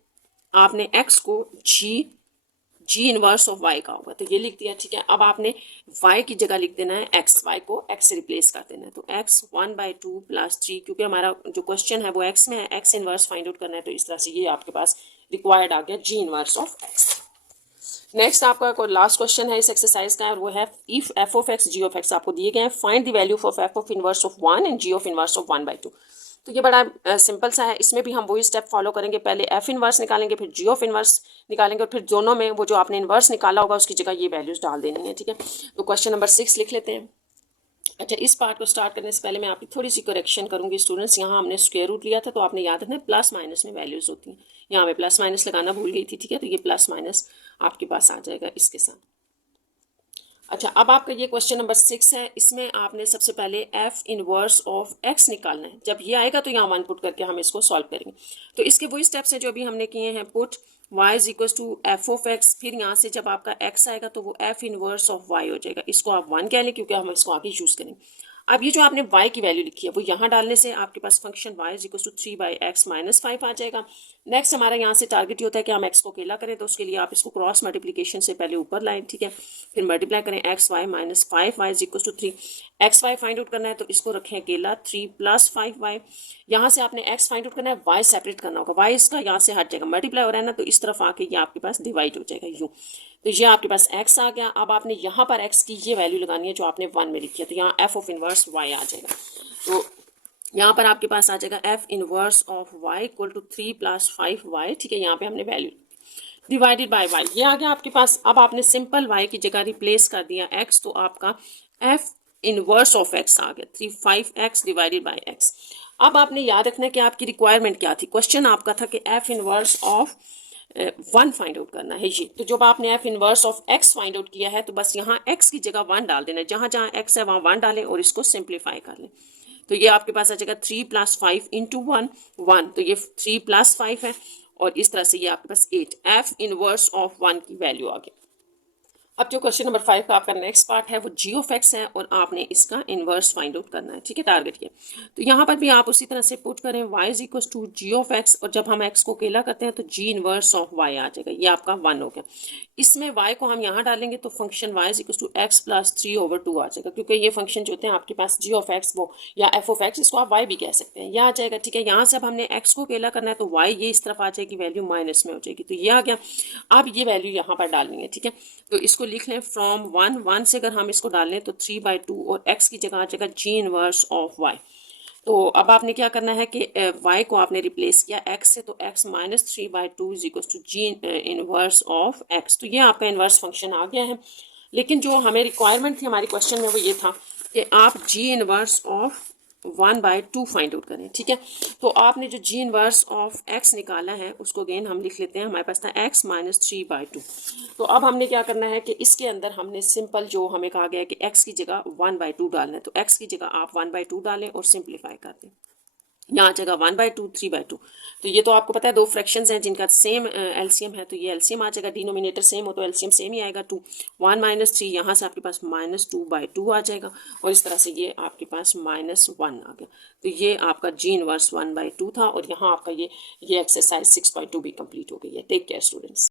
आपने x को जी इनवर्स ऑफ y का होगा, तो ये लिख दिया, ठीक है। अब आपने y की जगह लिख देना है x, y को x से रिप्लेस कर देना है। तो x 1/2 + 3, क्योंकि हमारा जो क्वेश्चन है वो x में है, x इनवर्स फाइंड आउट करना है, तो इस तरह से ये आपके पास रिक्वायर्ड आ गया जी इनवर्स ऑफ x। नेक्स्ट आपका कोई लास्ट क्वेश्चन है इस एक्सरसाइज का, और वो है if f of x g of x आपको दिए गए हैं, find the value of f of inverse of 1 and g of inverse of 1/2। तो ये बड़ा सिंपल सा है, इसमें भी हम वही स्टेप फॉलो करेंगे, पहले एफ इनवर्स निकालेंगे, फिर जी ऑफ इनवर्स निकालेंगे, और फिर दोनों में वो जो आपने इनवर्स निकाला होगा उसकी जगह ये वैल्यूज डाल देनी है, ठीक है। तो क्वेश्चन नंबर 6 लिख लेते हैं। अच्छा, इस पार्ट को स्टार्ट करने से पहले मैं आपकी थोड़ी सी करेक्शन करूंगी स्टूडेंट्स। यहाँ हमने स्क्वायर रूट लिया था, तो आपने याद रखना प्लस माइनस में वैल्यूज होती हैं, यहाँ मैं प्लस माइनस लगाना भूल गई थी, ठीक है। तो ये प्लस माइनस आपके पास आ जाएगा इसके साथ। अच्छा, अब आपका ये क्वेश्चन नंबर 6 है, इसमें आपने सबसे पहले एफ इनवर्स ऑफ एक्स निकालना है। जब ये आएगा तो यहाँ 1 पुट करके हम इसको सॉल्व करेंगे। तो इसके वही स्टेप्स हैं जो अभी हमने किए हैं, put y is equal to f of x, फिर यहाँ से जब आपका x आएगा तो वो एफ इनवर्स ऑफ y हो जाएगा, इसको आप 1 कह लें क्योंकि हम इसको आगे यूज करेंगे। अब ये जो आपने y की वैल्यू लिखी है वो यहाँ डालने से आपके पास function y is equal to 3/x minus 5 आ जाएगा। नेक्स्ट हमारा यहाँ से टारगेट ये होता है कि हम x को अकेला करें, तो उसके लिए आप इसको क्रॉस मल्टीप्लिकेशन से पहले ऊपर लाएं, ठीक है, फिर मल्टीप्लाई करें xy minus 5y is equal to 3। xy find out करना है तो इसको रखें अकेला, 3 + 5y। यहाँ से आपने x फाइंड आउट करना है, y सेपरेट करना होगा, y इसका यहाँ से हट जाएगा, मल्टीप्लाई हो रहा है ना, तो इस तरफ आके ये आपके पास डिवाइड हो जाएगा यूँ। तो ये आपके पास x आ गया। अब आपने यहाँ पर x की ये वैल्यू लगानी है जो आपने 1 में लिखी है, तो यहाँ f ऑफ इनवर्स y आ जाएगा। तो यहाँ पर आपके पास आ जाएगा f inverse of y equal to 3 + 5y, ठीक है। यहाँ पे हमने वैल्यू डिवाइडेड बाय y, ये आ गया आपके पास। अब आपने सिंपल y की जगह रिप्लेस कर दिया x, तो आपका f इनवर्स ऑफ x आ गया 5x डिवाइडेड बाय x। अब आपने याद रखना है कि आपकी रिक्वायरमेंट क्या थी, क्वेश्चन आपका था कि f inverse of 1 find out करना है ये। तो जब आपने F inverse of x find out किया है तो बस यहाँ x की जगह 1 डाल देना है, जहाँ जहाँ x है वहाँ 1 डालें और इसको सिंप्लीफाई कर लें। तो ये आपके पास आ जाएगा 3 + 5 इंटू 1, तो ये 3 + 5 है, और इस तरह से ये आपके पास 8 एफ इनवर्स ऑफ 1 की वैल्यू आ गई। अब जो क्वेश्चन नंबर 5 का आपका नेक्स्ट पार्ट है वो जी ऑफ एक्स है, और आपने इसका इनवर्स फाइंड आउट करना है, ठीक है, टारगेट ये। तो यहाँ पर भी आप उसी तरह से पुट करें y is equal to g of x, और जब हम x को अकेला करते हैं तो जी इनवर्स ऑफ y आ जाएगा, ये आपका 1 हो गया। इसमें y को हम यहाँ डालेंगे तो function y is equal to x plus 3/2 आ जाएगा, क्योंकि ये फंक्शन जो होते हैं आपके पास जी ऑफ एक्स वो या एफ ऑफ एक्स, इसको आप y भी कह सकते हैं, यह आ जाएगा, ठीक है। यहाँ से अब हमने x को अकेला करना है तो y ये इस तरफ आ जाएगी, वैल्यू माइनस में हो जाएगी, तो ये आ गया। अब ये वैल्यू यहाँ पर डालनी है, ठीक है। तो इसको लिख लें फ्रॉम 1 से अगर हम इसको डालें तो 3/2, और x की जगह आ जाएगा जी इनवर्स ऑफ y। तो अब आपने क्या करना है कि y को आपने रिप्लेस किया x से, तो x minus 3/2 is equal to g inverse of x। तो ये आपका इनवर्स फंक्शन आ गया है। लेकिन जो हमें रिक्वायरमेंट थी हमारी क्वेश्चन में वो ये था कि आप जी इनवर्स ऑफ 1/2 फाइंड आउट करें, ठीक है। तो आपने जो जी इनवर्स ऑफ x निकाला है उसको अगेन हम लिख लेते हैं, हमारे पास था x माइनस 3/2। तो अब हमने क्या करना है कि इसके अंदर हमने सिंपल जो हमें कहा गया है कि x की जगह 1/2 डालना है, तो x की जगह आप 1/2 डालें और सिंप्लीफाई कर दें, यहाँ जगह 1/2 3/2। तो ये तो आपको पता है दो फ्रैक्शंस हैं जिनका सेम एलसीएम है, तो ये एलसीएम आ जाएगा, डिनोमिनेटर सेम हो तो एलसीएम सेम ही आएगा 2। 1 - 3 यहाँ से आपके पास -2/2 आ जाएगा, और इस तरह से ये आपके पास -1 आ गया। तो ये आपका जी इनवर्स 1/2 था, और यहाँ आपका ये एक्सरसाइज 6.2 भी कंप्लीट हो गई है। Take care students.